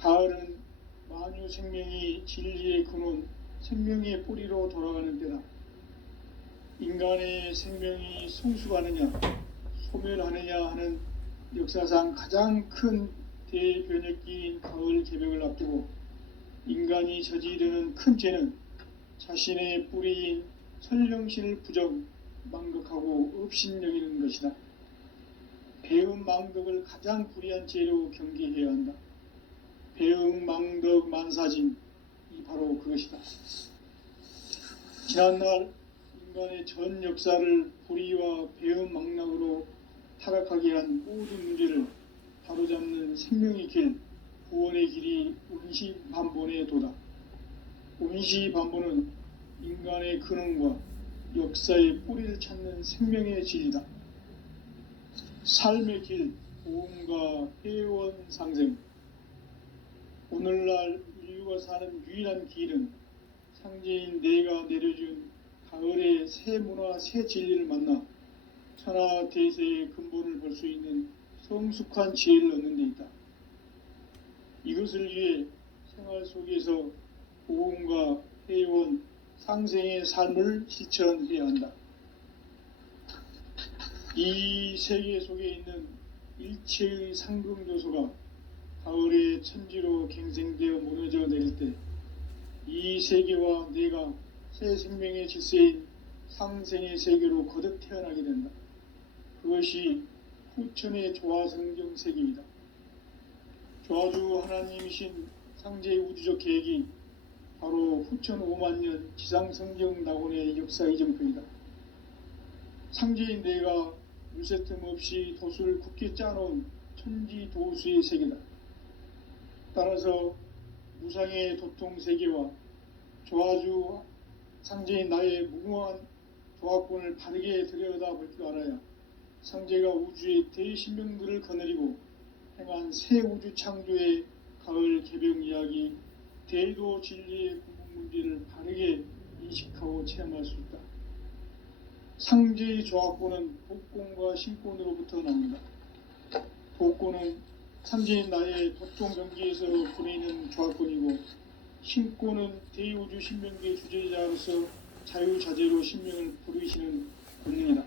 가을은 만유 생명이 진리의 근원, 생명의 뿌리로 돌아가는 때다. 인간의 생명이 성숙하느냐, 소멸하느냐 하는 역사상 가장 큰 대변혁기인 가을 개벽을 앞두고 인간이 저지르는 큰 죄는 자신의 뿌리인 설령신을 부정, 망극하고 업신여기는 것이다. 배음 망덕을 가장 불의한 죄로 경계해야 한다. 배음 망덕 만사진, 이 바로 그것이다. 지난날 인간의 전 역사를 불의와 배음 망락으로 타락하게 한 모든 문제를 바로잡는 생명의 길, 구원의 길이 운시반본의 도다. 운시반본은 인간의 근원과 역사의 뿌리를 찾는 생명의 진리다. 삶의 길, 보험과 회원 상생. 오늘날 인류가 사는 유일한 길은 상제인 내가 내려준 가을의 새 문화, 새 진리를 만나 천하 대세의 근본을 볼 수 있는 성숙한 지혜를 얻는 데 있다. 이것을 위해 생활 속에서 보험과 회원, 상생의 삶을 실천해야 한다. 이 세계 속에 있는 일체의 상금요소가 가을의 천지로 갱생되어 무너져 내릴 때 이 세계와 내가 새 생명의 질서인 상생의 세계로 거듭 태어나게 된다. 그것이 후천의 조화성경 세계이다. 조화주 하나님이신 상제의 우주적 계획이 바로 후천 5만년 지상성경 낙원의 역사 이정표이다. 상제인 내가 물새틈 없이 도수를 굳게 짜놓은 천지도수의 세계다. 따라서 무상의 도통세계와 조화주 상제인 나의 무궁한 조화권을 바르게 들여다볼 줄 알아야 상제가 우주의 대신명들을 거느리고 행한 새 우주 창조의 가을 개벽 이야기, 대도 진리의 궁극 문제를 바르게 인식하고 체험할 수 있다. 상제의 조화권은 복권과 신권으로부터 나온다. 복권은 상제인 나의 도통 경기에서 보내는 조화권이고, 신권은 대우주 신명계 주제자로서 자유자재로 신명을 부르시는 본능이다.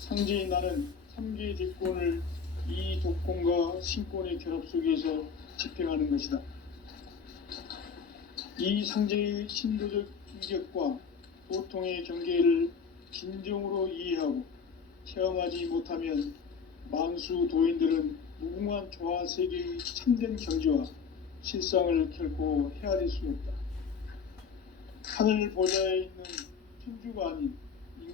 상제인 나는 3개의 대권을 이 독권과 신권의 결합 속에서 집행하는 것이다. 이 상제의 신도적 위력과 도통의 경계를 진정으로 이해하고 체험하지 못하면 만수 도인들은 무궁한 조화 세계의 참된 경지와 실상을 결코 헤아릴 수 없다. 하늘 보좌에 있는 천주가 아닌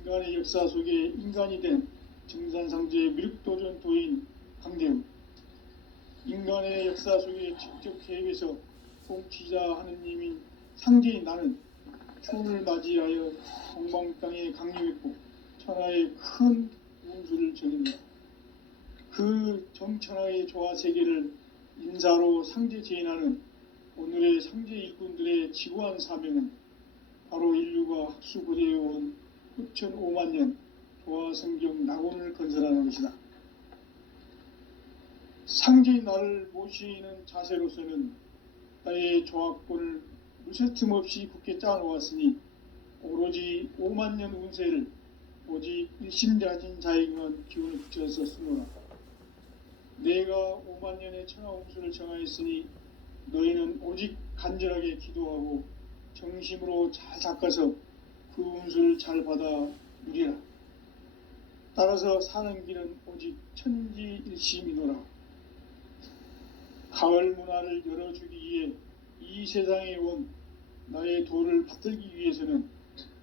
인간의 역사 속에 인간이 된 증산상제의 미륵도전 도인 강대우, 인간의 역사 속에 직접 개입해서 통치자 하느님인 상제인 나는 추운을 맞이하여 동방 땅에 강림했고 천하의 큰 운수를 전했다. 그 정천하의 조화 세계를 인사로 상제 제인하는 오늘의 상제 일꾼들의 지구한 사명은 바로 인류가 학수고대해온 9,500만 년 조화 성경 낙원을 건설하는 것이다. 상제의 나를 모시는 자세로서는 나의 조합권을 무쇠틈 없이 굳게 짜놓았으니 오로지 5만 년 운세를 오직 일심자진 자에게만 기운을 붙여서 쓰노라. 내가 5만 년의 천하 운수를 정하였으니 너희는 오직 간절하게 기도하고 정심으로 잘 닦아서 그 운수를 잘 받아 누리라. 따라서 사는 길은 오직 천지일심이노라. 가을 문화를 열어주기 위해 이 세상에 온 나의 도를 받들기 위해서는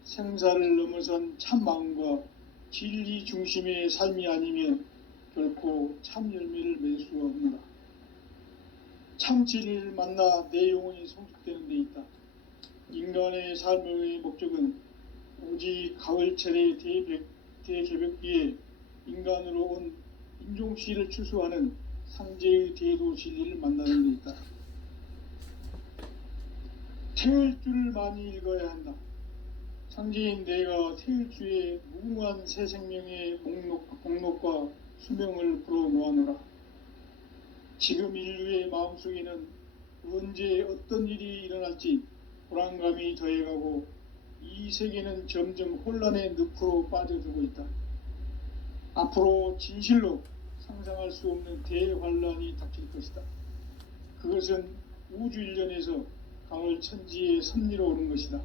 생사를 넘어선 참 마음과 진리 중심의 삶이 아니면 결코 참 열매를 맺을 수가 없노라. 참 진리를 만나 내 영혼이 성숙되는 데 있다. 인간의 삶의 목적은 오직 가을철의 대개벽기에 인간으로 온 인종씨를 추수하는 상제의 대도 진리를 만나는 데 있다. 태을주를 많이 읽어야 한다. 상제인 내가 태을주의 무궁한 새 생명의 목록과 수명을 풀어놓아노라. 지금 인류의 마음속에는 언제 어떤 일이 일어날지 불안감이 더해가고 이 세계는 점점 혼란의 늪으로 빠져들고 있다. 앞으로 진실로 상상할 수 없는 대환란이 닥칠 것이다. 그것은 우주 일련에서 가을 천지의 섭리로 오는 것이다.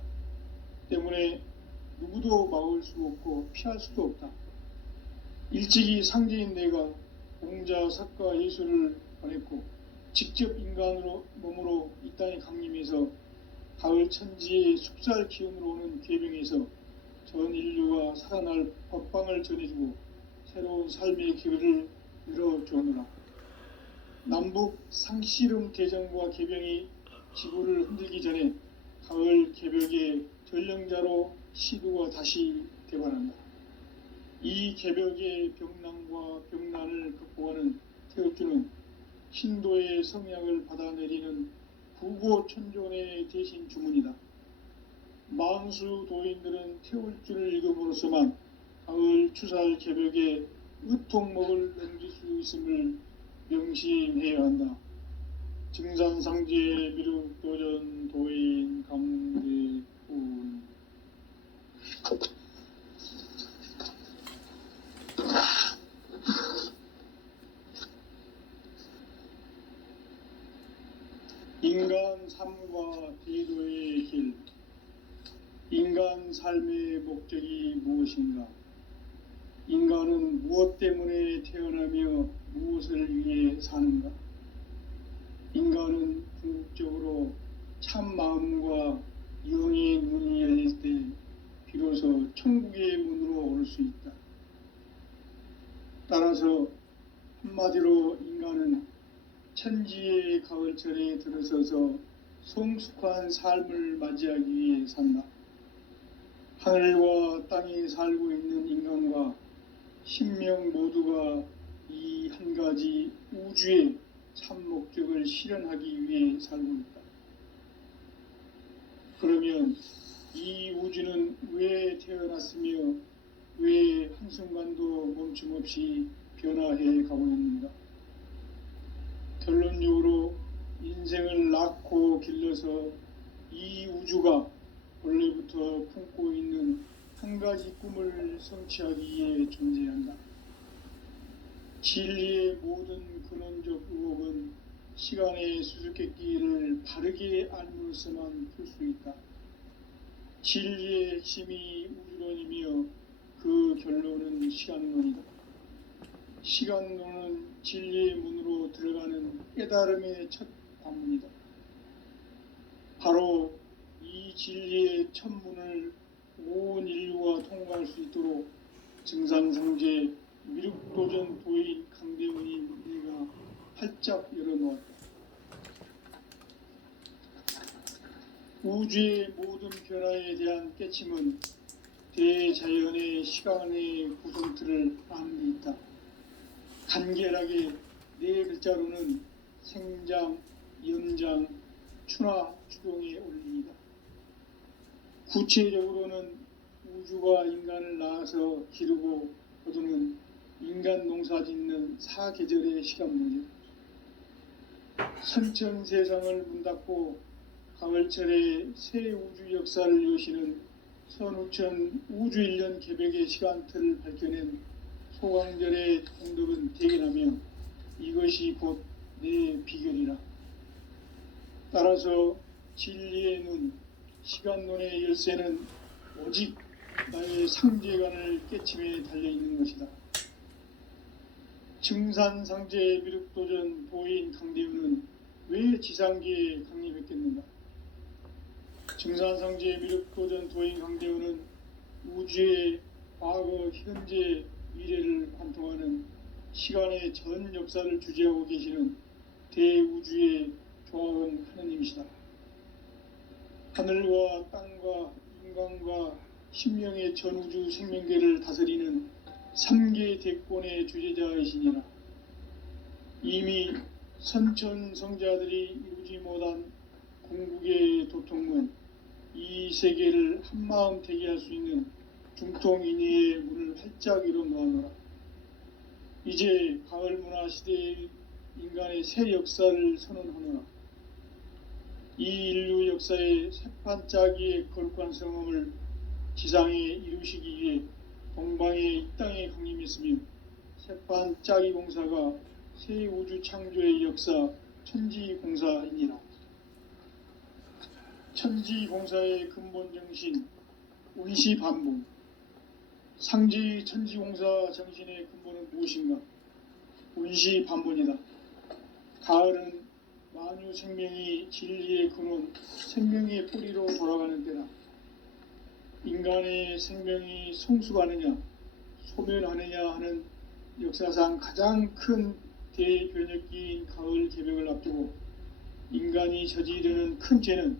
때문에 누구도 막을 수 없고 피할 수도 없다. 일찍이 상제인 내가 공자, 석가, 예수를 보냈고 직접 인간으로 몸으로 이 땅에 강림해서 가을 천지의 숙살 기운으로 오는 궤병에서 전 인류가 살아날 법방을 전해주고 새로운 삶의 기회를 열어주오노라. 남북 상씨름 대전과 개병이 지구를 흔들기 전에 가을 개벽의 전령자로 시도가 다시 되관한다. 이 개벽의 병난과 병난을 극복하는 태울주는 신도의 성약을 받아내리는 부고천존의 대신 주문이다. 만수 도인들은 태울주를 읽음으로써만 가을 추살 개벽의 의통목을 넘길 수 있음을 명심해야 한다. 증산상제 미륵도전 도인 강대훈. 인간 삶과 대도의 길. 인간 삶의 목적이 무엇인가? 인간은 무엇 때문에 태어나며 무엇을 위해 사는가? 인간은 궁극적으로 참 마음과 영의 문이 열릴 때 비로소 천국의 문으로 올 수 있다. 따라서 한마디로 인간은 천지의 가을철에 들어서서 성숙한 삶을 맞이하기 위해 산다. 하늘과 땅에 살고 있는 인간과 신명 모두가 이 한 가지 우주의 참 목적을 실현하기 위해 살고 있다. 그러면 이 우주는 왜 태어났으며 왜 한순간도 멈춤없이 변화해 가고 있는가? 결론적으로 인생을 낳고 길러서 이 우주가 원래부터 품고 있는 한 가지 꿈을 성취하기 위해 존재한다. 진리의 모든 근원적 의혹은 시간의 수수께끼를 바르게 알므로서만 풀 수 있다. 진리의 핵심이 우주론이며 그 결론은 시간론이다. 시간론은 진리의 문으로 들어가는 깨달음의 첫 관문이다. 바로 이 진리의 첫 문을 온 인류가 통과할 수 있도록 증산성제 미륵도전 도인 강대훈인 내가 활짝 열어놓았다. 우주의 모든 변화에 대한 깨침은 대자연의 시간의 구성틀을 아는 데 있다. 간결하게 네 글자로는 생장, 연장, 추나 추동의 원리이다. 구체적으로는 우주가 인간을 낳아서 기르고 거두는 인간 농사 짓는 사계절의 시간문이다. 선천 세상을 문닫고 가을철에 새 우주 역사를 여시는 선우천 우주 1년 개벽의 시간틀을 밝혀낸 소강절의 공덕은 대견하며 이것이 곧 내 비결이라. 따라서 진리의 눈, 시간론의 열쇠는 오직 나의 상제관을 깨침에 달려있는 것이다. 증산상제 미륵도전 도인 강대훈은 왜 지상계에 강림했겠는가? 증산상제 미륵도전 도인 강대훈은 우주의 과거, 현재, 미래를 관통하는 시간의 전 역사를 주재하고 계시는 대우주의 조화원 하느님이시다. 하늘과 땅과 인간과 신명의 전우주 생명계를 다스리는 3계 대권의 주재자이시니라. 이미 선천성자들이 이루지 못한 궁극의 도통문, 이 세계를 한마음 되게 할 수 있는 중통인의의 문을 활짝 열어 놓아노라. 이제 가을 문화 시대의 인간의 새 역사를 선언하노라. 이 인류 역사의 새판짜기의 거룩한 성험을 지상에 이루시기 위해 동방의 이 땅에 강림했으며 새판짜기 공사가 새 우주 창조의 역사 천지공사이니라. 천지공사의 근본 정신 운시반복. 상제의 천지공사 정신의 근본은 무엇인가? 운시반복이다. 가을은 만유 생명이 진리의 근원, 생명의 뿌리로 돌아가는 때다. 인간의 생명이 성숙하느냐, 소멸하느냐 하는 역사상 가장 큰 대변혁기인 가을 개벽을 앞두고 인간이 저지르는 큰 죄는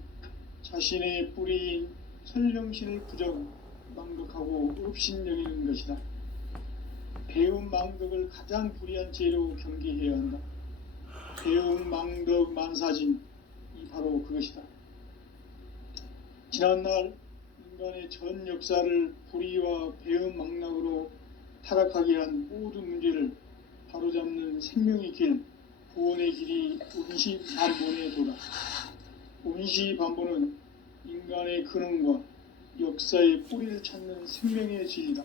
자신의 뿌리인 설령신을 부정, 망덕하고 업신여기는 것이다. 배움 망덕을 가장 불의한 죄로 경계해야 한다. 배움 망덕 만사진, 이 바로 그것이다. 지난날 인간의 전 역사를 불의와 배움 망락으로 타락하게 한 모든 문제를 바로잡는 생명의 길, 구원의 길이 운시반본에 도다. 운시반본은 인간의 근원과 역사의 뿌리를 찾는 생명의 진리다.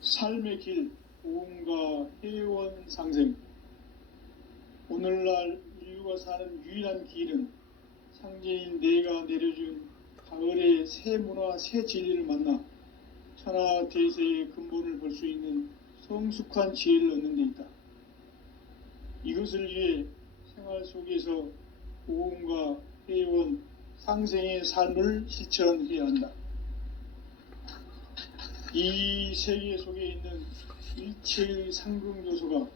삶의 길, 보험과 회원 상생. 오늘날 인류가 사는 유일한 길은 상제인 내가 내려준 가을의 새 문화, 새 진리를 만나 천하 대세의 근본을 볼 수 있는 성숙한 지혜를 얻는 데 있다. 이것을 위해 생활 속에서 보험과 회원, 상생의 삶을 실천해야 한다. 이 세계 속에 있는 일체의 상극 요소가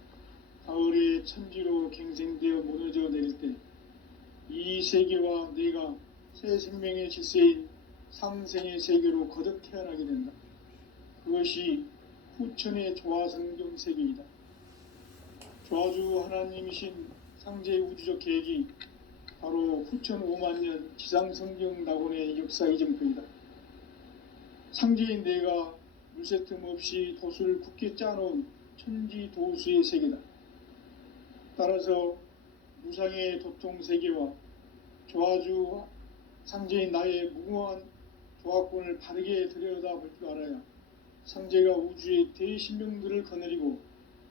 가을의 천지로 갱생되어 무너져 내릴 때 이 세계와 내가 새 생명의 질서인 상생의 세계로 거듭 태어나게 된다. 그것이 후천의 조화성경 세계이다. 조화주 하나님이신 상제의 우주적 계획이 바로 후천 5만년 지상성경 낙원의 역사 이정표이다. 상제인 내가 물새 틈 없이 도수를 굳게 짜놓은 천지도수의 세계다. 따라서 무상의 도통 세계와 조화주 상제인 나의 무궁한 조합권을 바르게 들여다볼 줄 알아야 상제가 우주의 대신명들을 거느리고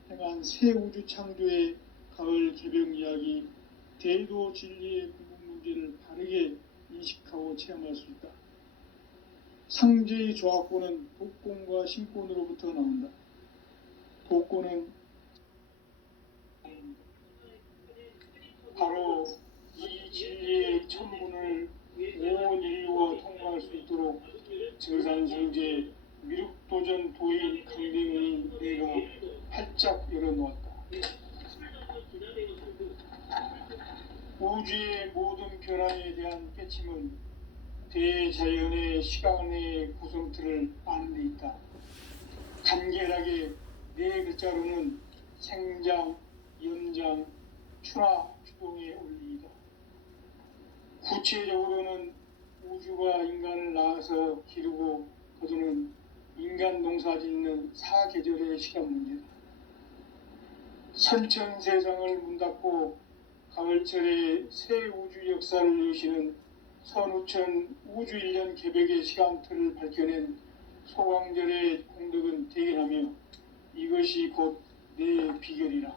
행한 새 우주 창조의 가을 개병 이야기, 대도 진리의 근본 문제를 바르게 인식하고 체험할 수 있다. 상제의 조합권은 독권과 신권으로부터 나온다. 독권은 바로 이 진리의 천문을 온 인류가 통과할 수 있도록 증산성제 미륵도전 도인 강대의 내가 활짝 열어놓았다. 우주의 모든 변화에 대한 깨침은 대자연의 시간의 구성틀을 아는 데 있다. 간결하게 네 글자로는 생장, 연장, 추나 추동의 원리이다. 구체적으로는 우주가 인간을 낳아서 기르고 거두는 인간 농사 짓는 사계절의 시간 문제다. 선천세상을 문닫고 가을철에 새 우주 역사를 여시는 선우천 우주 1년 개벽의 시간틀을 밝혀낸 소광절의 공덕은 대견하며 이것이 곧 내 비결이라.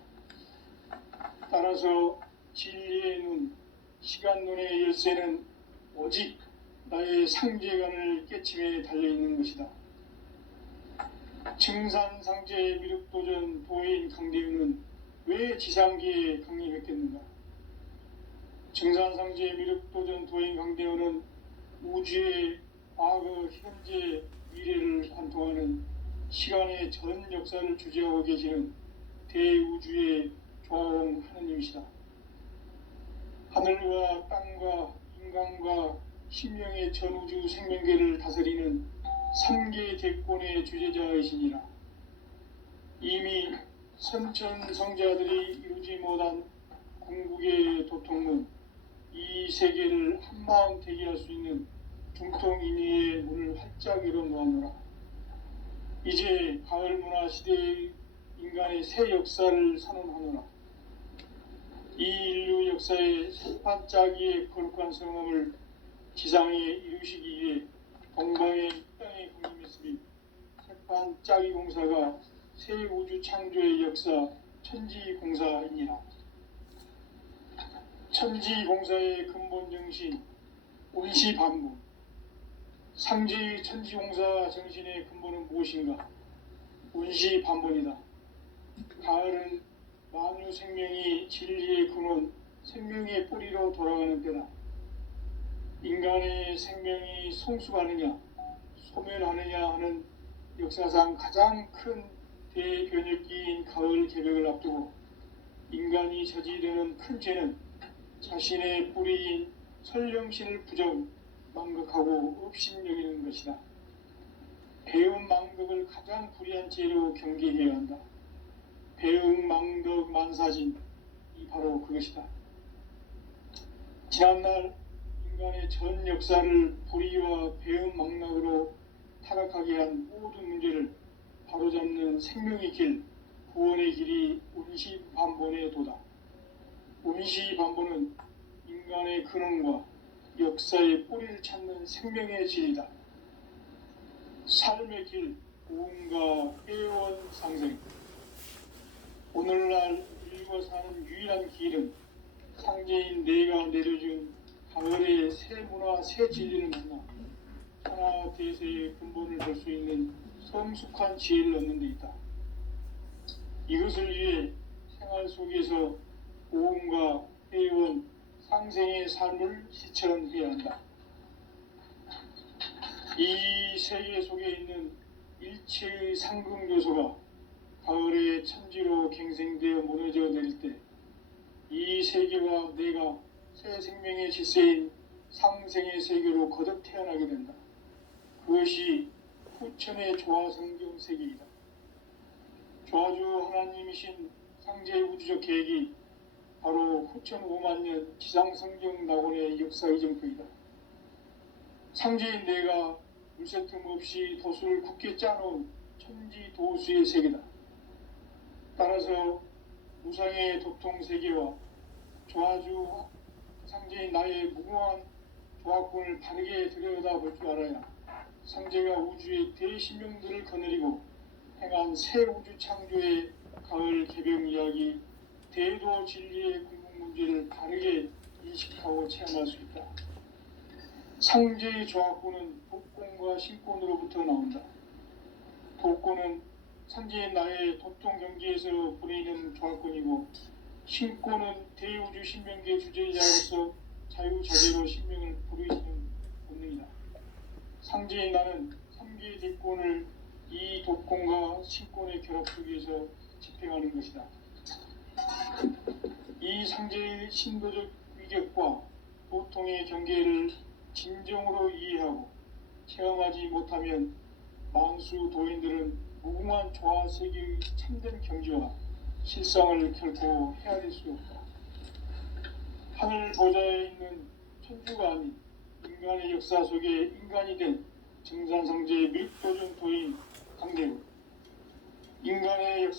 따라서 진리의 눈, 시간론의 열쇠는 오직 나의 상제관을 깨침에 달려있는 것이다. 증산상제 미륵도전 도인 강대윤은 왜 지상기에 강림했겠는가? 증산상제 미륵도전 도인 강대윤은 우주의 과거, 현재, 미래를 관통하는 시간의 전 역사를 주재하고 계시는 대우주의 조화홍 하느님이시다. 하늘과 땅과 인간과 신명의 전우주 생명계를 다스리는 삼계 대권의 주제자이시니라. 이미 선천성자들이 이루지 못한 궁극의 도통문, 이 세계를 한마음 되게 할 수 있는 중통인의의 문을 활짝 열어놓았노라. 이제 가을 문화 시대의 인간의 새 역사를 선언하노라. 이 인류 역사의 새반짝이의 거룩한 성함을 지상에 이루시기 위해 동방의 땅에 강림했으니 새반짝이 공사가 새 우주 창조의 역사 천지공사이니라. 천지공사의 근본 정신 온시반복. 상제의 천지공사 정신의 근본은 무엇인가? 온시반복이다. 가을은 만유 생명이 진리의 근원, 생명의 뿌리로 돌아가는 때다. 인간의 생명이 성숙하느냐, 소멸하느냐 하는 역사상 가장 큰 대변혁기인 가을 개벽을 앞두고 인간이 저지르는 큰 죄는 자신의 뿌리인 설령신을 부정, 망극하고 업신여기는 것이다. 배움 망덕을 가장 불의한 죄로 경계해야 한다. 배움 망덕 만사진, 이 바로 그것이다. 지난날 인간의 전 역사를 불의와 배움 망락으로 타락하게 한 모든 문제를 바로잡는 생명의 길, 구원의 길이 운시반본의 도다. 운시반본은 인간의 근원과 역사의 뿌리를 찾는 생명의 진리다. 삶의 길, 고음과 회원 상생. 오늘날 인류가 사는 유일한 길은 상제인 내가 내려준 가을의 새 문화, 새 진리를 만나 하나 대세의 근본을 볼 수 있는 성숙한 지혜를 얻는 데 있다. 이것을 위해 생활 속에서 고음과 회원, 상생의 삶을 실천해야 한다. 이 세계 속에 있는 일체의 상금 요소가 가을의 천지로 갱생되어 무너져 내릴 때 이 세계와 내가 새 생명의 질서인 상생의 세계로 거듭 태어나게 된다. 그것이 후천의 조화성경 세계이다. 조화주 하나님이신 상제의 우주적 계획이 바로 후천 5만 년 지상성경 낙원의 역사 이정표이다. 상제인 내가 물새 틈 없이 도수를 굳게 짜놓은 천지 도수의 세계다. 따라서 무상의 도통 세계와 조화주 상제인 나의 무궁한 조화권을 바르게 들여다볼 줄 알아야 상제가 우주의 대신명들을 거느리고 행한 새 우주 창조의 가을 개병 이야기, 대도 진리의 궁극 문제를 다르게 인식하고 체험할 수 있다. 상제의 조합구는 독권과 신권으로부터 나온다. 독권은 상제의 나의 도통 경지에서 보내는 조합권이고, 신권은 대우주 신명계 주제자로서 자유자재로 신명을 부르시는 본능이다. 상제의 나는 3개의 대권을 이 독권과 신권의 결합 속에서 집행하는 것이다. 이 상제의 신도적 위격과 보통의 경계를 진정으로 이해하고 체험하지 못하면 만수 도인들은 무궁한 조화 세계의 참된 경지와 실상을 결코 헤아릴 수 없다. 하늘 보좌에 있는 천주가 아닌 인간의 역사 속에 인간이 된 정산성제의 밀도전 도인 강대국, 인간의 역사